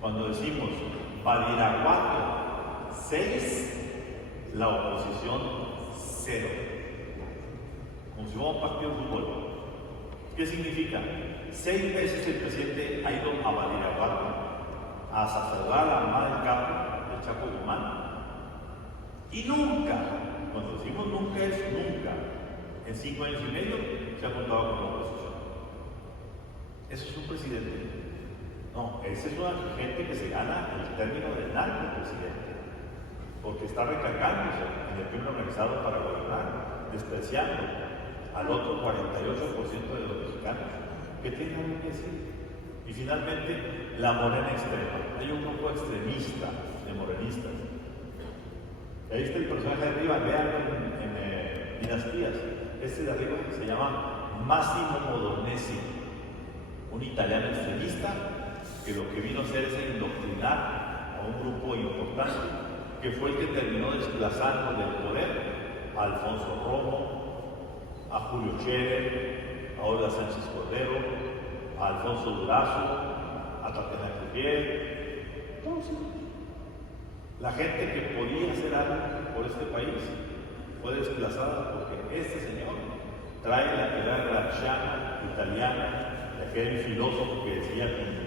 Cuando decimos Badiraguato 6, la oposición 0. Como si fuera un partido de fútbol. ¿Qué significa? 6 veces el presidente ha ido a Badiraguato a saludar a la mamá del capo, del Chapo Guzmán. Y nunca, cuando decimos nunca es nunca, en 5 años y medio se ha contado con la oposición. ¿Eso es un presidente? No, esa es una gente que se gana el término de narcopresidente, porque está recargándose en el crimen organizado para gobernar, despreciando al otro 48% de los mexicanos. ¿Qué tiene algo que decir? Y finalmente, la morena extrema. Hay un grupo extremista de morenistas. Ahí está el personaje de arriba, veanlo en Dinastías. Este de arriba se llama Massimo Modonesi, un italiano extremista que lo que vino a hacer es indoctrinar a un grupo importante, que fue el que terminó desplazando del poder a Alfonso Romo, a Julio Scherer, a Olga Sánchez Cordero, a Alfonso Durazo, a Tatiana Cloutier. Entonces, la gente que podía hacer algo por este país fue desplazada porque este señor trae la idea gracchiana italiana de aquel filósofo que decía que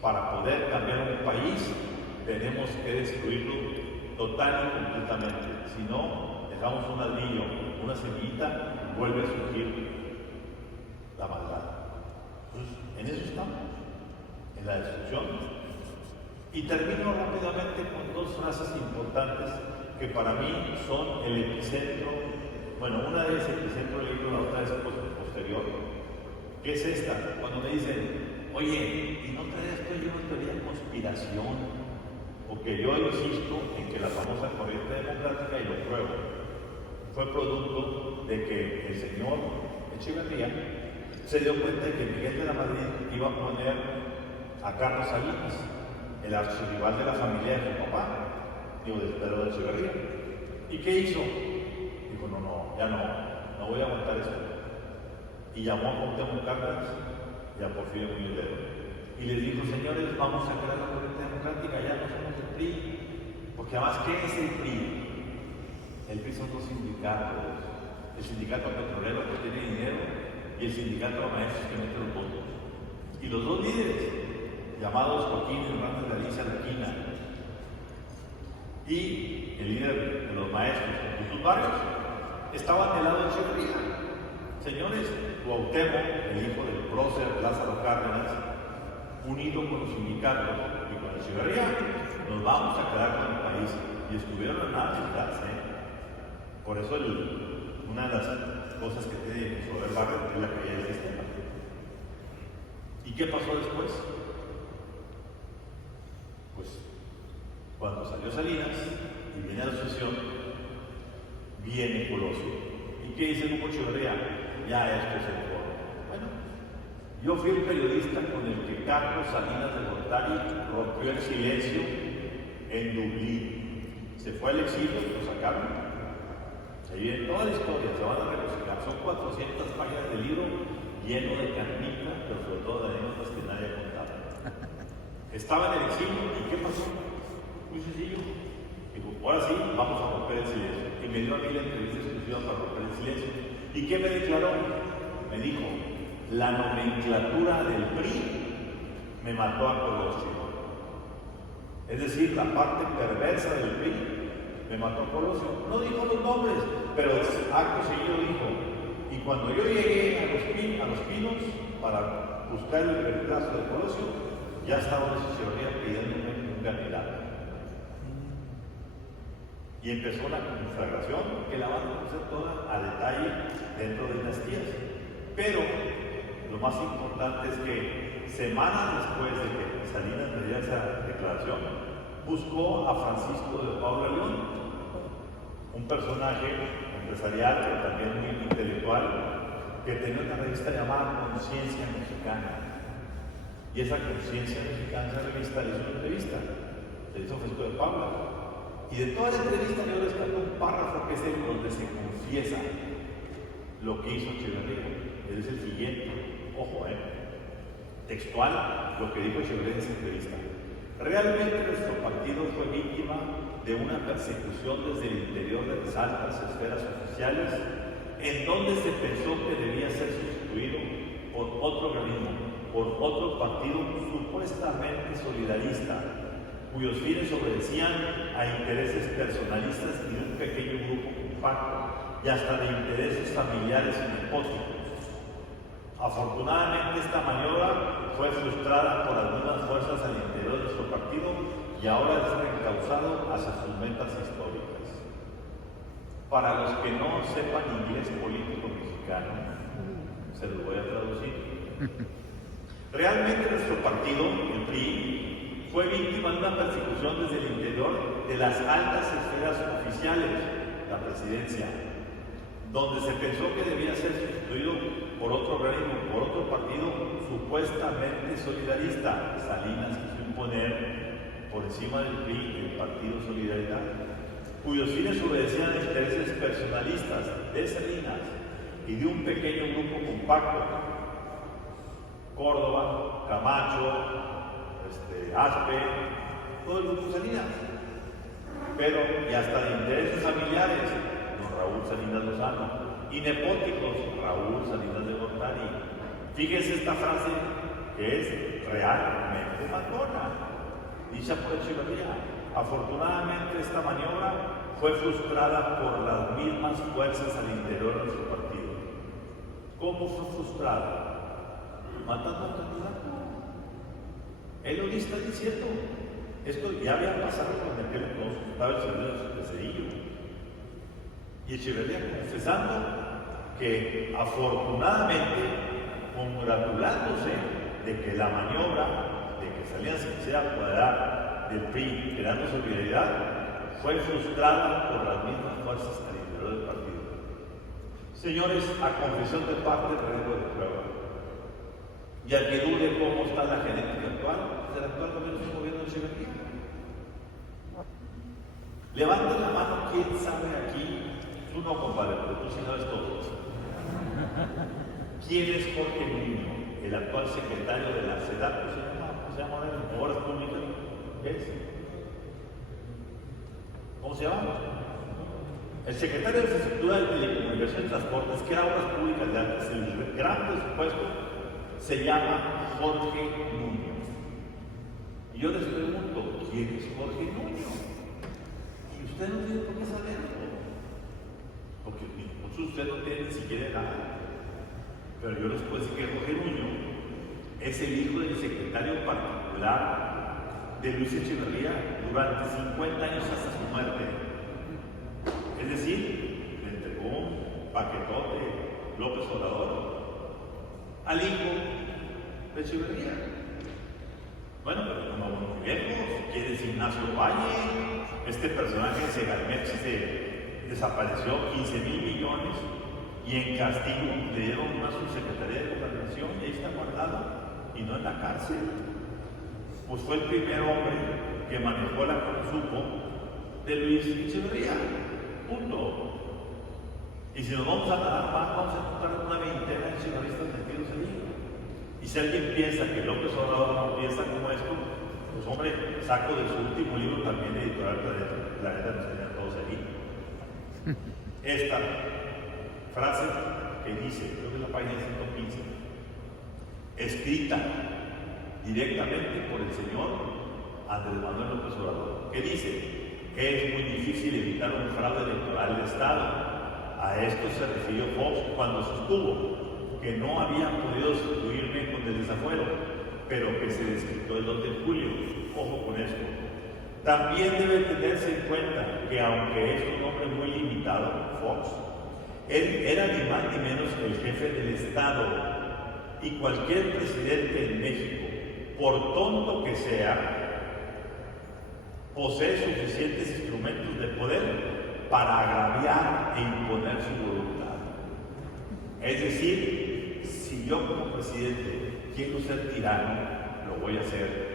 para poder cambiar un país tenemos que destruirlo total y completamente. Si no, dejamos un ladrillo, una semillita, vuelve a surgir la maldad. Entonces, en eso estamos, en la destrucción. Y termino rápidamente con 2 frases importantes que para mí son el epicentro. Bueno, una es el epicentro del libro, la otra es posterior. ¿Qué es esta? Cuando me dicen, oye, ¿y no traes tú yo una teoría de conspiración? Porque yo insisto en que la famosa corriente democrática, y lo pruebo, fue producto de que el señor Echeverría se dio cuenta de que Miguel de la Madrid iba a poner a Carlos Salinas, el archirrival de la familia de su papá, digo, de Pedro de Echeverría. ¿Y qué hizo? Dijo, no, ya no voy a aguantar esto. Y llamó a Cuauhtémoc Cárdenas y a Porfirio Muñoz Ledo. Y les dijo, señores, vamos a crear la corriente democrática, ya no somos el PRI. Porque además, ¿qué es el PRI? El PRI son 2 sindicatos. El sindicato petrolero que tiene dinero y el sindicato de maestros que mete los votos. Y los 2 líderes, llamados Joaquín Hernández de Alicia Lequina y el líder de los maestros, Jesús Barrios, estaban del lado de Echeverría. Señores, Cuauhtémoc, el hijo del prócer Lázaro Cárdenas, unido con los sindicatos y con Echeverría, nos vamos a quedar con el país. Y estuvieron en nada de quedarse. Por eso una de las cosas que tiene sobre Barrio es la caída del sistema. ¿Y qué pasó después? Pues cuando salió Salinas y viene la sucesión, viene Colosio. ¿Y qué dice Hugo Echeverría? Ya esto es el foro. Bueno, yo fui el periodista con el que Carlos Salinas de Gortari rompió el silencio en Dublín. Se fue al exilio, lo sacaron. Ahí viene toda la historia, se van a reconciliar. Son 400 páginas de libro lleno de carnita, pero sobre todo de anécdotas que nadie ha contado. Estaba en el exilio y ¿qué pasó? Muy sencillo. Dijo, ahora sí, vamos a romper el silencio. Y me dio a mí la entrevista exclusiva para romper el silencio. ¿Y qué me declaró? Me dijo, la nomenclatura del PRI me mató a Colosio. Es decir, la parte perversa del PRI me mató a Colosio. No dijo los nombres, pero acto seguido dijo, y cuando yo llegué a los Pinos para buscar el reemplazo de Colosio, ya estaba Luis Echeverría pidiéndome un candidato. Y empezó la conflagración, que la van a conocer toda a detalle dentro de Dinastías. Pero lo más importante es que semanas después de que Salinas me diera esa declaración, buscó a Francisco de Paula León, un personaje empresarial, pero también muy intelectual, que tenía una revista llamada Conciencia Mexicana. Y esa Conciencia Mexicana, esa revista, le hizo una entrevista, le hizo Francisco de Paula. Y de toda la entrevista yo rescato un párrafo que es el donde se confiesa lo que hizo Echeverría. Es el siguiente, ojo, textual, lo que dijo Echeverría en esa entrevista. Realmente nuestro partido fue víctima de una persecución desde el interior de las altas esferas oficiales, en donde se pensó que debía ser sustituido por otro organismo, por otro partido supuestamente solidarista, cuyos fines obedecían a intereses personalistas y de un pequeño grupo compacto, y hasta de intereses familiares y nepóticos. Afortunadamente esta maniobra fue frustrada por algunas fuerzas al interior de nuestro partido y ahora es reencauzado hacia sus metas históricas. Para los que no sepan inglés político mexicano, se los voy a traducir. Realmente nuestro partido, el PRI, fue víctima de una persecución desde el interior de las altas esferas oficiales, la presidencia, donde se pensó que debía ser sustituido por otro organismo, por otro partido supuestamente solidarista. Salinas quiso imponer por encima del PRI el Partido Solidaridad, cuyos fines obedecían a intereses personalistas de Salinas y de un pequeño grupo compacto: Córdoba, Camacho, Aspe, todo el grupo Salinas, pero y hasta de intereses familiares, don Raúl Salinas Lozano, y nepóticos, Raúl Salinas de Gortari. Fíjense esta frase que es realmente matona, dicha por Echeverría. Afortunadamente esta maniobra fue frustrada por las mismas fuerzas al interior de nuestro partido. ¿Cómo fue frustrada? Matando al candidato. Él lo está diciendo. Esto ya había pasado con aquel entonces, estaba el señor de Cedillo. Y Echeverría confesando que afortunadamente, congratulándose de que la maniobra de que Salinas se quisiera apoderar del PRI creando solidaridad fue frustrada por las mismas fuerzas al interior del partido. Señores, a confesión de parte, riesgo de prueba. Y al que dude cómo está la genética actual, pues el actual gobierno es un gobierno de Echeverría. Levanten la mano, ¿quién sabe aquí? Tú no, compadre, pero tú sí sabes todo. ¿Quién es Jorge Nuño, el actual secretario de la SEDAT? Se llama Obras Públicas. ¿Qué es? ¿Cómo se llama? El secretario de Infraestructura de Telecomunicaciones y Transportes, que era Obras Públicas de antes, el gran presupuesto, se llama Jorge Nuño. Y yo les pregunto, ¿quién es Jorge Nuño? Y ustedes no tienen por qué saberlo, porque muchos de ustedes no tienen ni siquiera nada. Pero yo les puedo decir que Jorge Nuño es el hijo del secretario particular de Luis Echeverría durante 50 años hasta su muerte. Es decir, le entregó un paquetote López Obrador al hijo de Echeverría. Bueno, pero no vamos muy lejos. ¿Quién es Ignacio Valle? Este personaje de Segalmex se desapareció 15,000 millones y en castigo le dieron una subsecretaría de Gobernación y ahí está guardado y no en la cárcel. Pues fue el primer hombre que manejó la consumo de Luis Echeverría. Punto. Y si nos vamos a dar más, vamos a encontrar una veintena de echeverristas metidos allí. Y si alguien piensa que López Obrador no piensa como esto, pues hombre, saco de su último libro también de Editorial Planeta, nos tenían todos allí. Esta frase que dice, creo que es la página 115, escrita directamente por el señor Andrés Manuel López Obrador, que dice que es muy difícil evitar un fraude electoral de Estado. A esto se refirió Fox cuando sostuvo que no había podido sustituir bien con el desafuero, pero que se desquitó el 2 de julio. Ojo con esto. También debe tenerse en cuenta que aunque es un hombre muy limitado, Fox, él era ni más ni menos el jefe del Estado, y cualquier presidente en México, por tonto que sea, posee suficientes instrumentos de poder para agraviar e imponer su voluntad. Es decir, si yo como presidente quiero ser tirano, lo voy a hacer.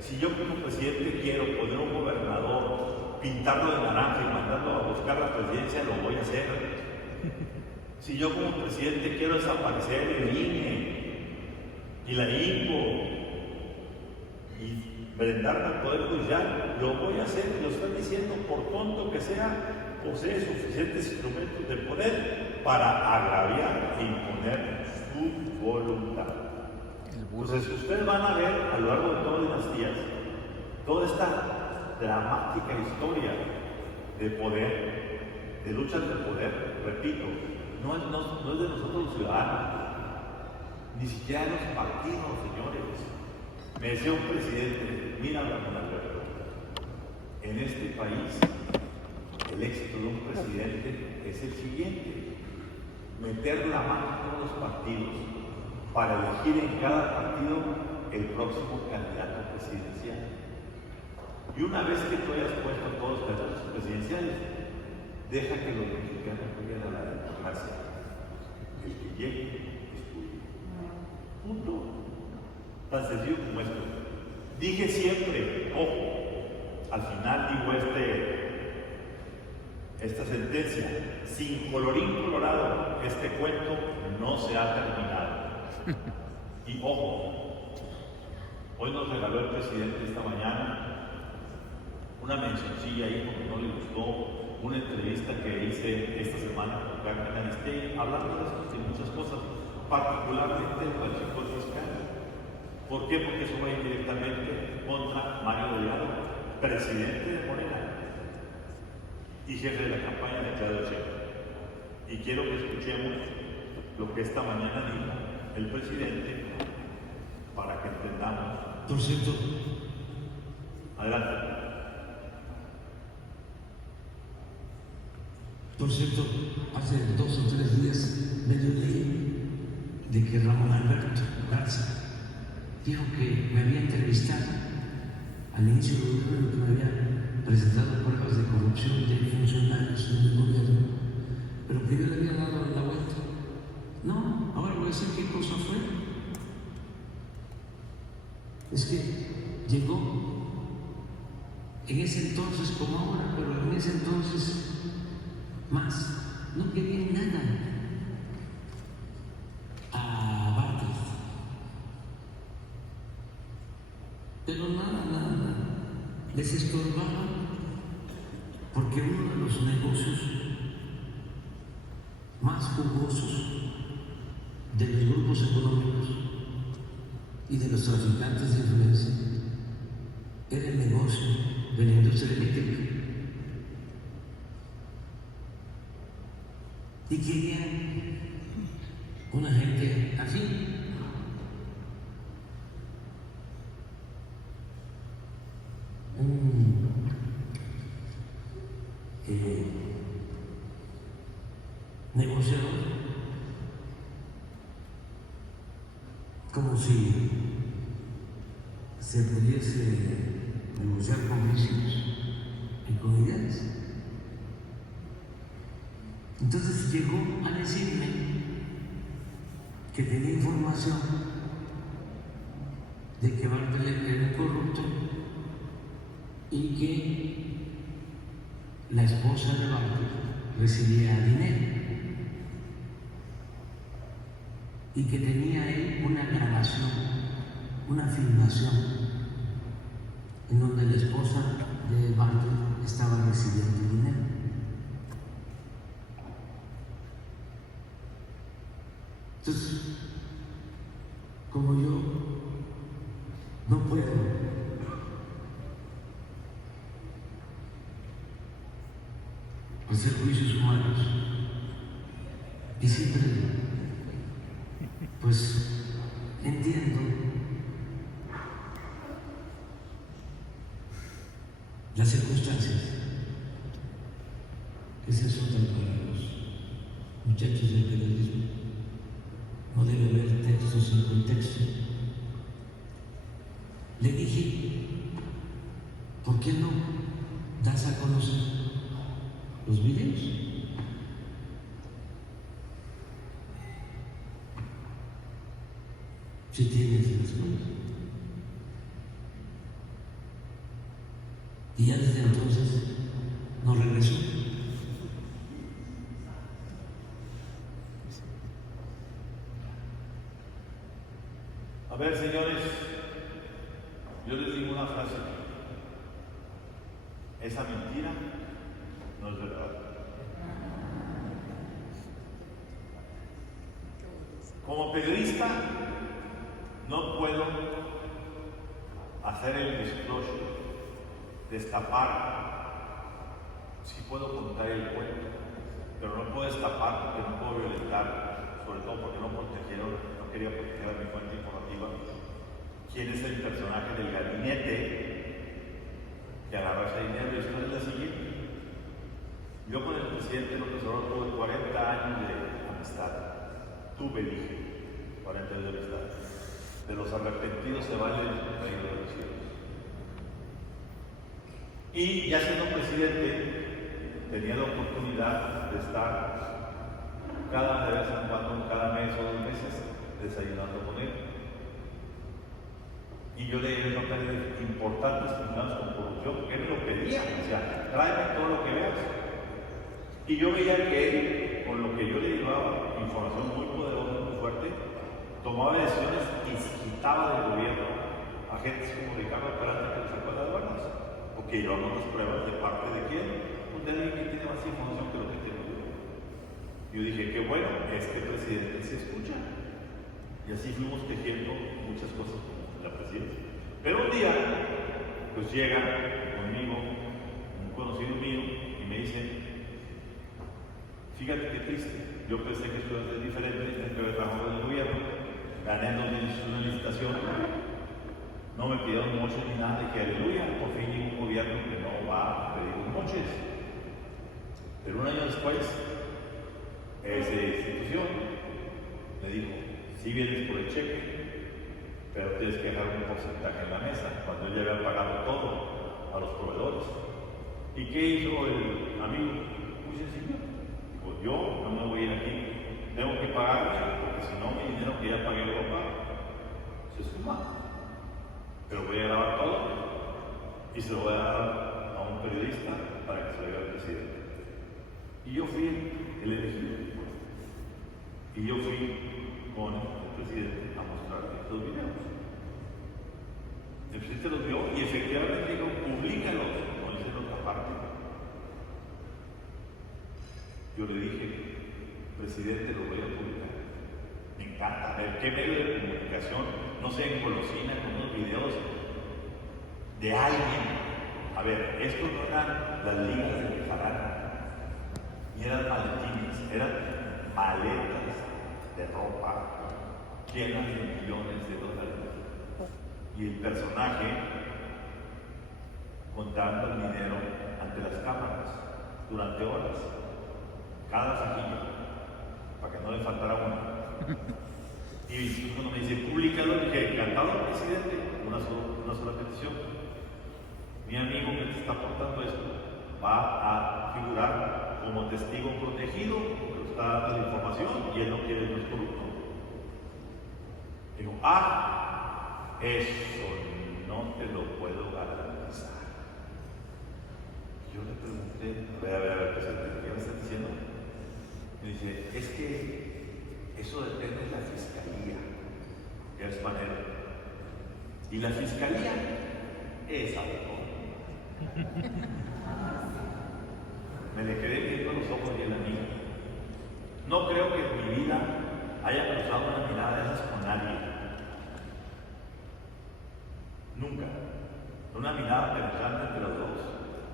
Si yo como presidente quiero poner un gobernador, pintarlo de naranja y mandarlo a buscar la presidencia, lo voy a hacer. Si yo como presidente quiero desaparecer el INE y la INCO y brindarme al Poder Judicial, lo voy a hacer. Lo están diciendo, por tonto que sea, posee suficientes instrumentos de poder para agraviar e imponer su voluntad. Entonces, ustedes van a ver a lo largo de todas las días toda esta dramática historia de poder, de luchas de poder, repito, no es de nosotros los ciudadanos, ni siquiera de los partidos, señores. Me decía un presidente, mira, Ramón Alberto, en este país el éxito de un presidente es el siguiente: meter la mano a todos los partidos para elegir en cada partido el próximo candidato presidencial. Y una vez que tú hayas puesto a todos los candidatos presidenciales, deja que los mexicanos jueguen a la democracia. El que llegue es tuyo. Punto. Tan sencillo como esto. Dije siempre, ojo, al final digo esta sentencia, sin colorín colorado, este cuento no se ha terminado. Y ojo, hoy nos regaló el presidente esta mañana una mencioncilla ahí porque no le gustó una entrevista que hice esta semana con Carmen Aristegui, hablando de esto y muchas cosas, particularmente del archivo fiscal. ¿Por qué? Porque eso va directamente contra Mario Delgado, presidente de Morena y jefe de la campaña de Claudia Sheinbaum. Y quiero que escuchemos lo que esta mañana dijo el presidente para que entendamos. Por cierto, Adelante. Por cierto, hace 2 o 3 días me leí de que Ramón Alberto Garza dijo que me había entrevistado al inicio del gobierno, que me había presentado pruebas de corrupción de funcionarios en el gobierno, pero que yo le había dado la vuelta. No, ahora voy a decir qué cosa fue. Es que llegó en ese entonces como ahora, pero en ese entonces más, no querían nada a Bartlett, pero nada, les estorbaba, porque uno de los negocios más jugosos de los grupos económicos y de los traficantes de influencia era el negocio de la industria eléctrica. Y querían una gente así. Un negociador, como si se pudiese negociar con vecinos y con ideas. Entonces llegó a decirme que tenía información de que Bartlett era un corrupto y que la esposa de Bartlett recibía dinero y que tenía él una grabación, una filmación en donde la esposa de Bartlett estaba recibiendo dinero. Entonces, como yo no puedo hacer juicios humanos y siempre, pues, entiendo las circunstancias que se azotan para los muchachos del periodismo. No debe haber textos sin contexto. Le dije, ¿por qué no das a conocer los videos? Si tienes las manos. Y ya desde entonces no regresó. A ver, señores, yo les digo una frase. Esa mentira no es verdad. Como periodista, no puedo hacer el disclosure, destapar. Sí puedo contar el cuento, pero no puedo destapar porque no puedo violentar, sobre todo porque no protegieron, no quería proteger a mi fuente informativa. ¿Quién es el personaje del gabinete que agarró ese dinero? Y esto es la siguiente. Yo con el presidente López Obrador tuve 40 años de amistad. Dije, 40 años de amistad. De los arrepentidos se vale el reino de los cielos. Y ya siendo presidente, tenía la oportunidad de estar de vez en cuando, cada mes o 2 meses, desayunando con él. Y yo le llevé papeles importantes vinculados con corrupción, porque él me lo pedía, o sea, tráeme todo lo que veas. Y yo veía que él, con lo que yo le llevaba, información muy poderosa, muy fuerte, tomaba decisiones y se quitaba del gobierno a gente como Ricardo Peralta que le sacó las aduanas, porque llevamos las pruebas de parte de quién, pues de alguien que tiene más información que lo que tengo yo. Yo dije, qué bueno, este presidente se escucha. Y así fuimos tejiendo muchas cosas como la presidencia. Pero un día, pues llega conmigo un conocido mío y me dice, fíjate qué triste, yo pensé que esto iba a ser diferente, tenía que haber trabajado en el gobierno, gané una licitación, no me pidieron moches ni nada, dije aleluya, por fin llegó un gobierno que no va a pedir moches. Pero un año después, esa institución me dijo, sí vienes por el cheque, pero tienes que dejar un porcentaje en la mesa, cuando él ya había pagado todo a los proveedores. ¿Y qué hizo el amigo? Muy sencillo. Dijo, yo no me voy a ir aquí, tengo que pagarme, porque si no mi dinero que ya pagué en Europa se suma. Pero voy a grabar todo y se lo voy a dar a un periodista para que se lo diga al presidente. Y yo fui el elegido. Y yo fui con el presidente a mostrarle los videos. El presidente los vio y efectivamente dijo, públicalos, como dice en otra parte. Yo le dije, presidente, lo voy a publicar. Me encanta ver qué medio de comunicación no se engolosina con unos videos de alguien. A ver, estos no eran las ligas de Bejarano, ni eran maletines, eran maletas de ropa llenas de millones de dólares. Y el personaje contando el dinero ante las cámaras durante horas, cada saquillo, para que no le faltara uno. Y cuando me dice, públicalo, dije, encantado, presidente, una sola petición. Mi amigo que te está aportando esto va a figurar como testigo protegido, porque está dando la información y él no quiere no es corrupto. Digo, eso no te lo puedo garantizar. Yo le pregunté, a ver, presidente, ¿qué me está diciendo? Me dice, es que eso depende de la fiscalía, que es manera. Y la fiscalía es algo. Me le quedé viendo los ojos y el amigo. No creo que en mi vida haya cruzado una mirada de esas con nadie. Nunca. Una mirada penetrante entre los dos.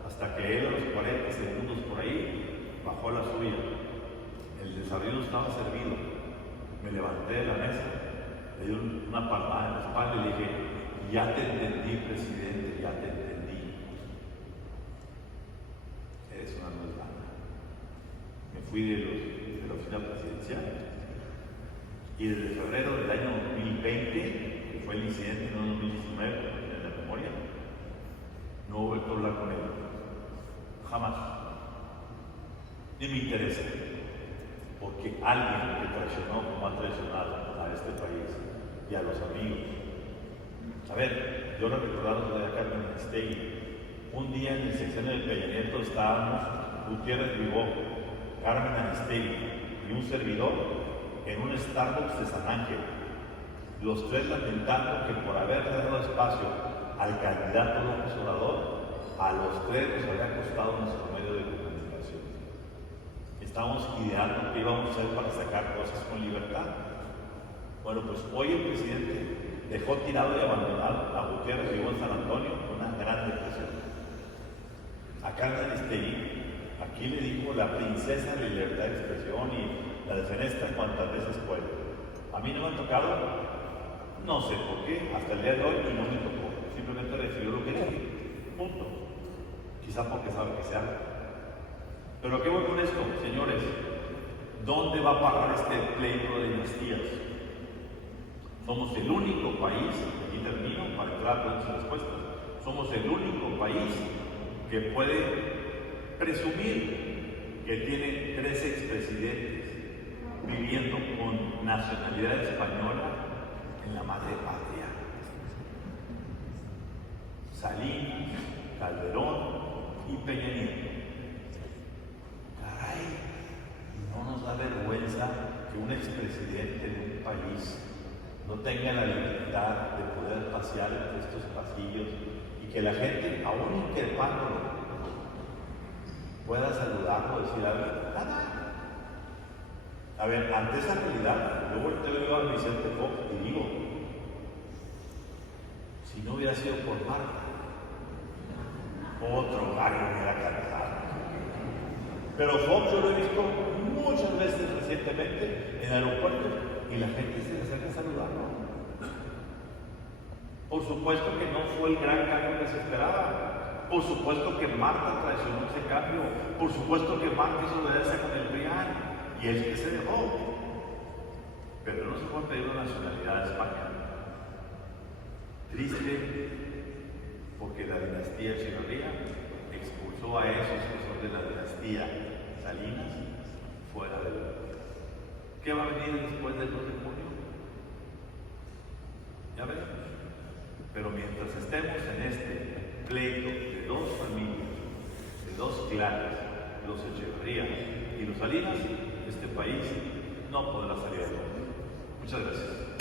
Hasta que él a los 40 segundos por ahí bajó la suya. El desayuno estaba servido. Me levanté de la mesa, le di una palmada en la espalda y le dije, ya te entendí, presidente, ya te entendí. fui de la oficina presidencial. Y desde febrero del año 2020, que fue el incidente, no 2019, en la memoria, no he vuelto a hablar con él. Jamás. Ni me interesa. Porque alguien que traicionó como ha traicionado a este país y a los amigos. A ver, yo lo recordaba de Carmen Aristegui. Un día en el sexenio de Peña Nieto estábamos Gutiérrez Ribó, Carmen Aristegui y un servidor en un Starbucks de San Ángel. Los tres lamentando que por haber dado espacio al candidato López Obrador, a los tres nos había costado nuestro medio de comunicación. Estábamos ideando qué íbamos a hacer para sacar cosas con libertad. Bueno, pues hoy el presidente dejó tirado y abandonado a Gutiérrez Ribó en San Antonio con una gran depresión. A Carmen Aristegui, aquí le dijo la princesa de libertad de expresión y la defenestra cuantas veces puede. A mí no me ha tocado, no sé por qué, hasta el día de hoy y no me tocó. Simplemente recibió lo que dije. Punto. Quizá porque sabe que se habla. Pero ¿qué voy con esto, señores? ¿Dónde va a parar este pleito de dinastías? Somos el único país, y termino para entrar a preguntas y respuestas, somos el único país que puede presumir que tiene 3 expresidentes viviendo con nacionalidad española en la madre patria. Salinas, Calderón y Peña Nieto. Caray, no nos da vergüenza que un expresidente de un país no tenga la libertad de poder pasear entre estos pasillos y que la gente, aún increpándolo, pueda saludarlo, decir algo. Nada. A ver, ante esa realidad, yo volteo a Vicente Fox y digo, si no hubiera sido por Marta, otro gallo hubiera cantado. Pero Fox yo lo he visto muchas veces recientemente en aeropuertos y la gente se le acerca a saludarlo. Por supuesto que no fue el gran cambio que se esperaba. Por supuesto que Marta traicionó ese cambio. Por supuesto que Marta hizo la alianza con el PRIAN y él que se dejó. Pero no se puede pedir una nacionalidad de España. Triste, porque la dinastía Echeverría expulsó a esos que son de la dinastía Salinas fuera del país. ¿Qué va a venir después del 2 de junio? Ya veremos. Pero mientras estemos en este pleito de 2 familias, de 2 clanes, los Echeverría y los Salinas, este país no podrá salir adelante. Muchas gracias.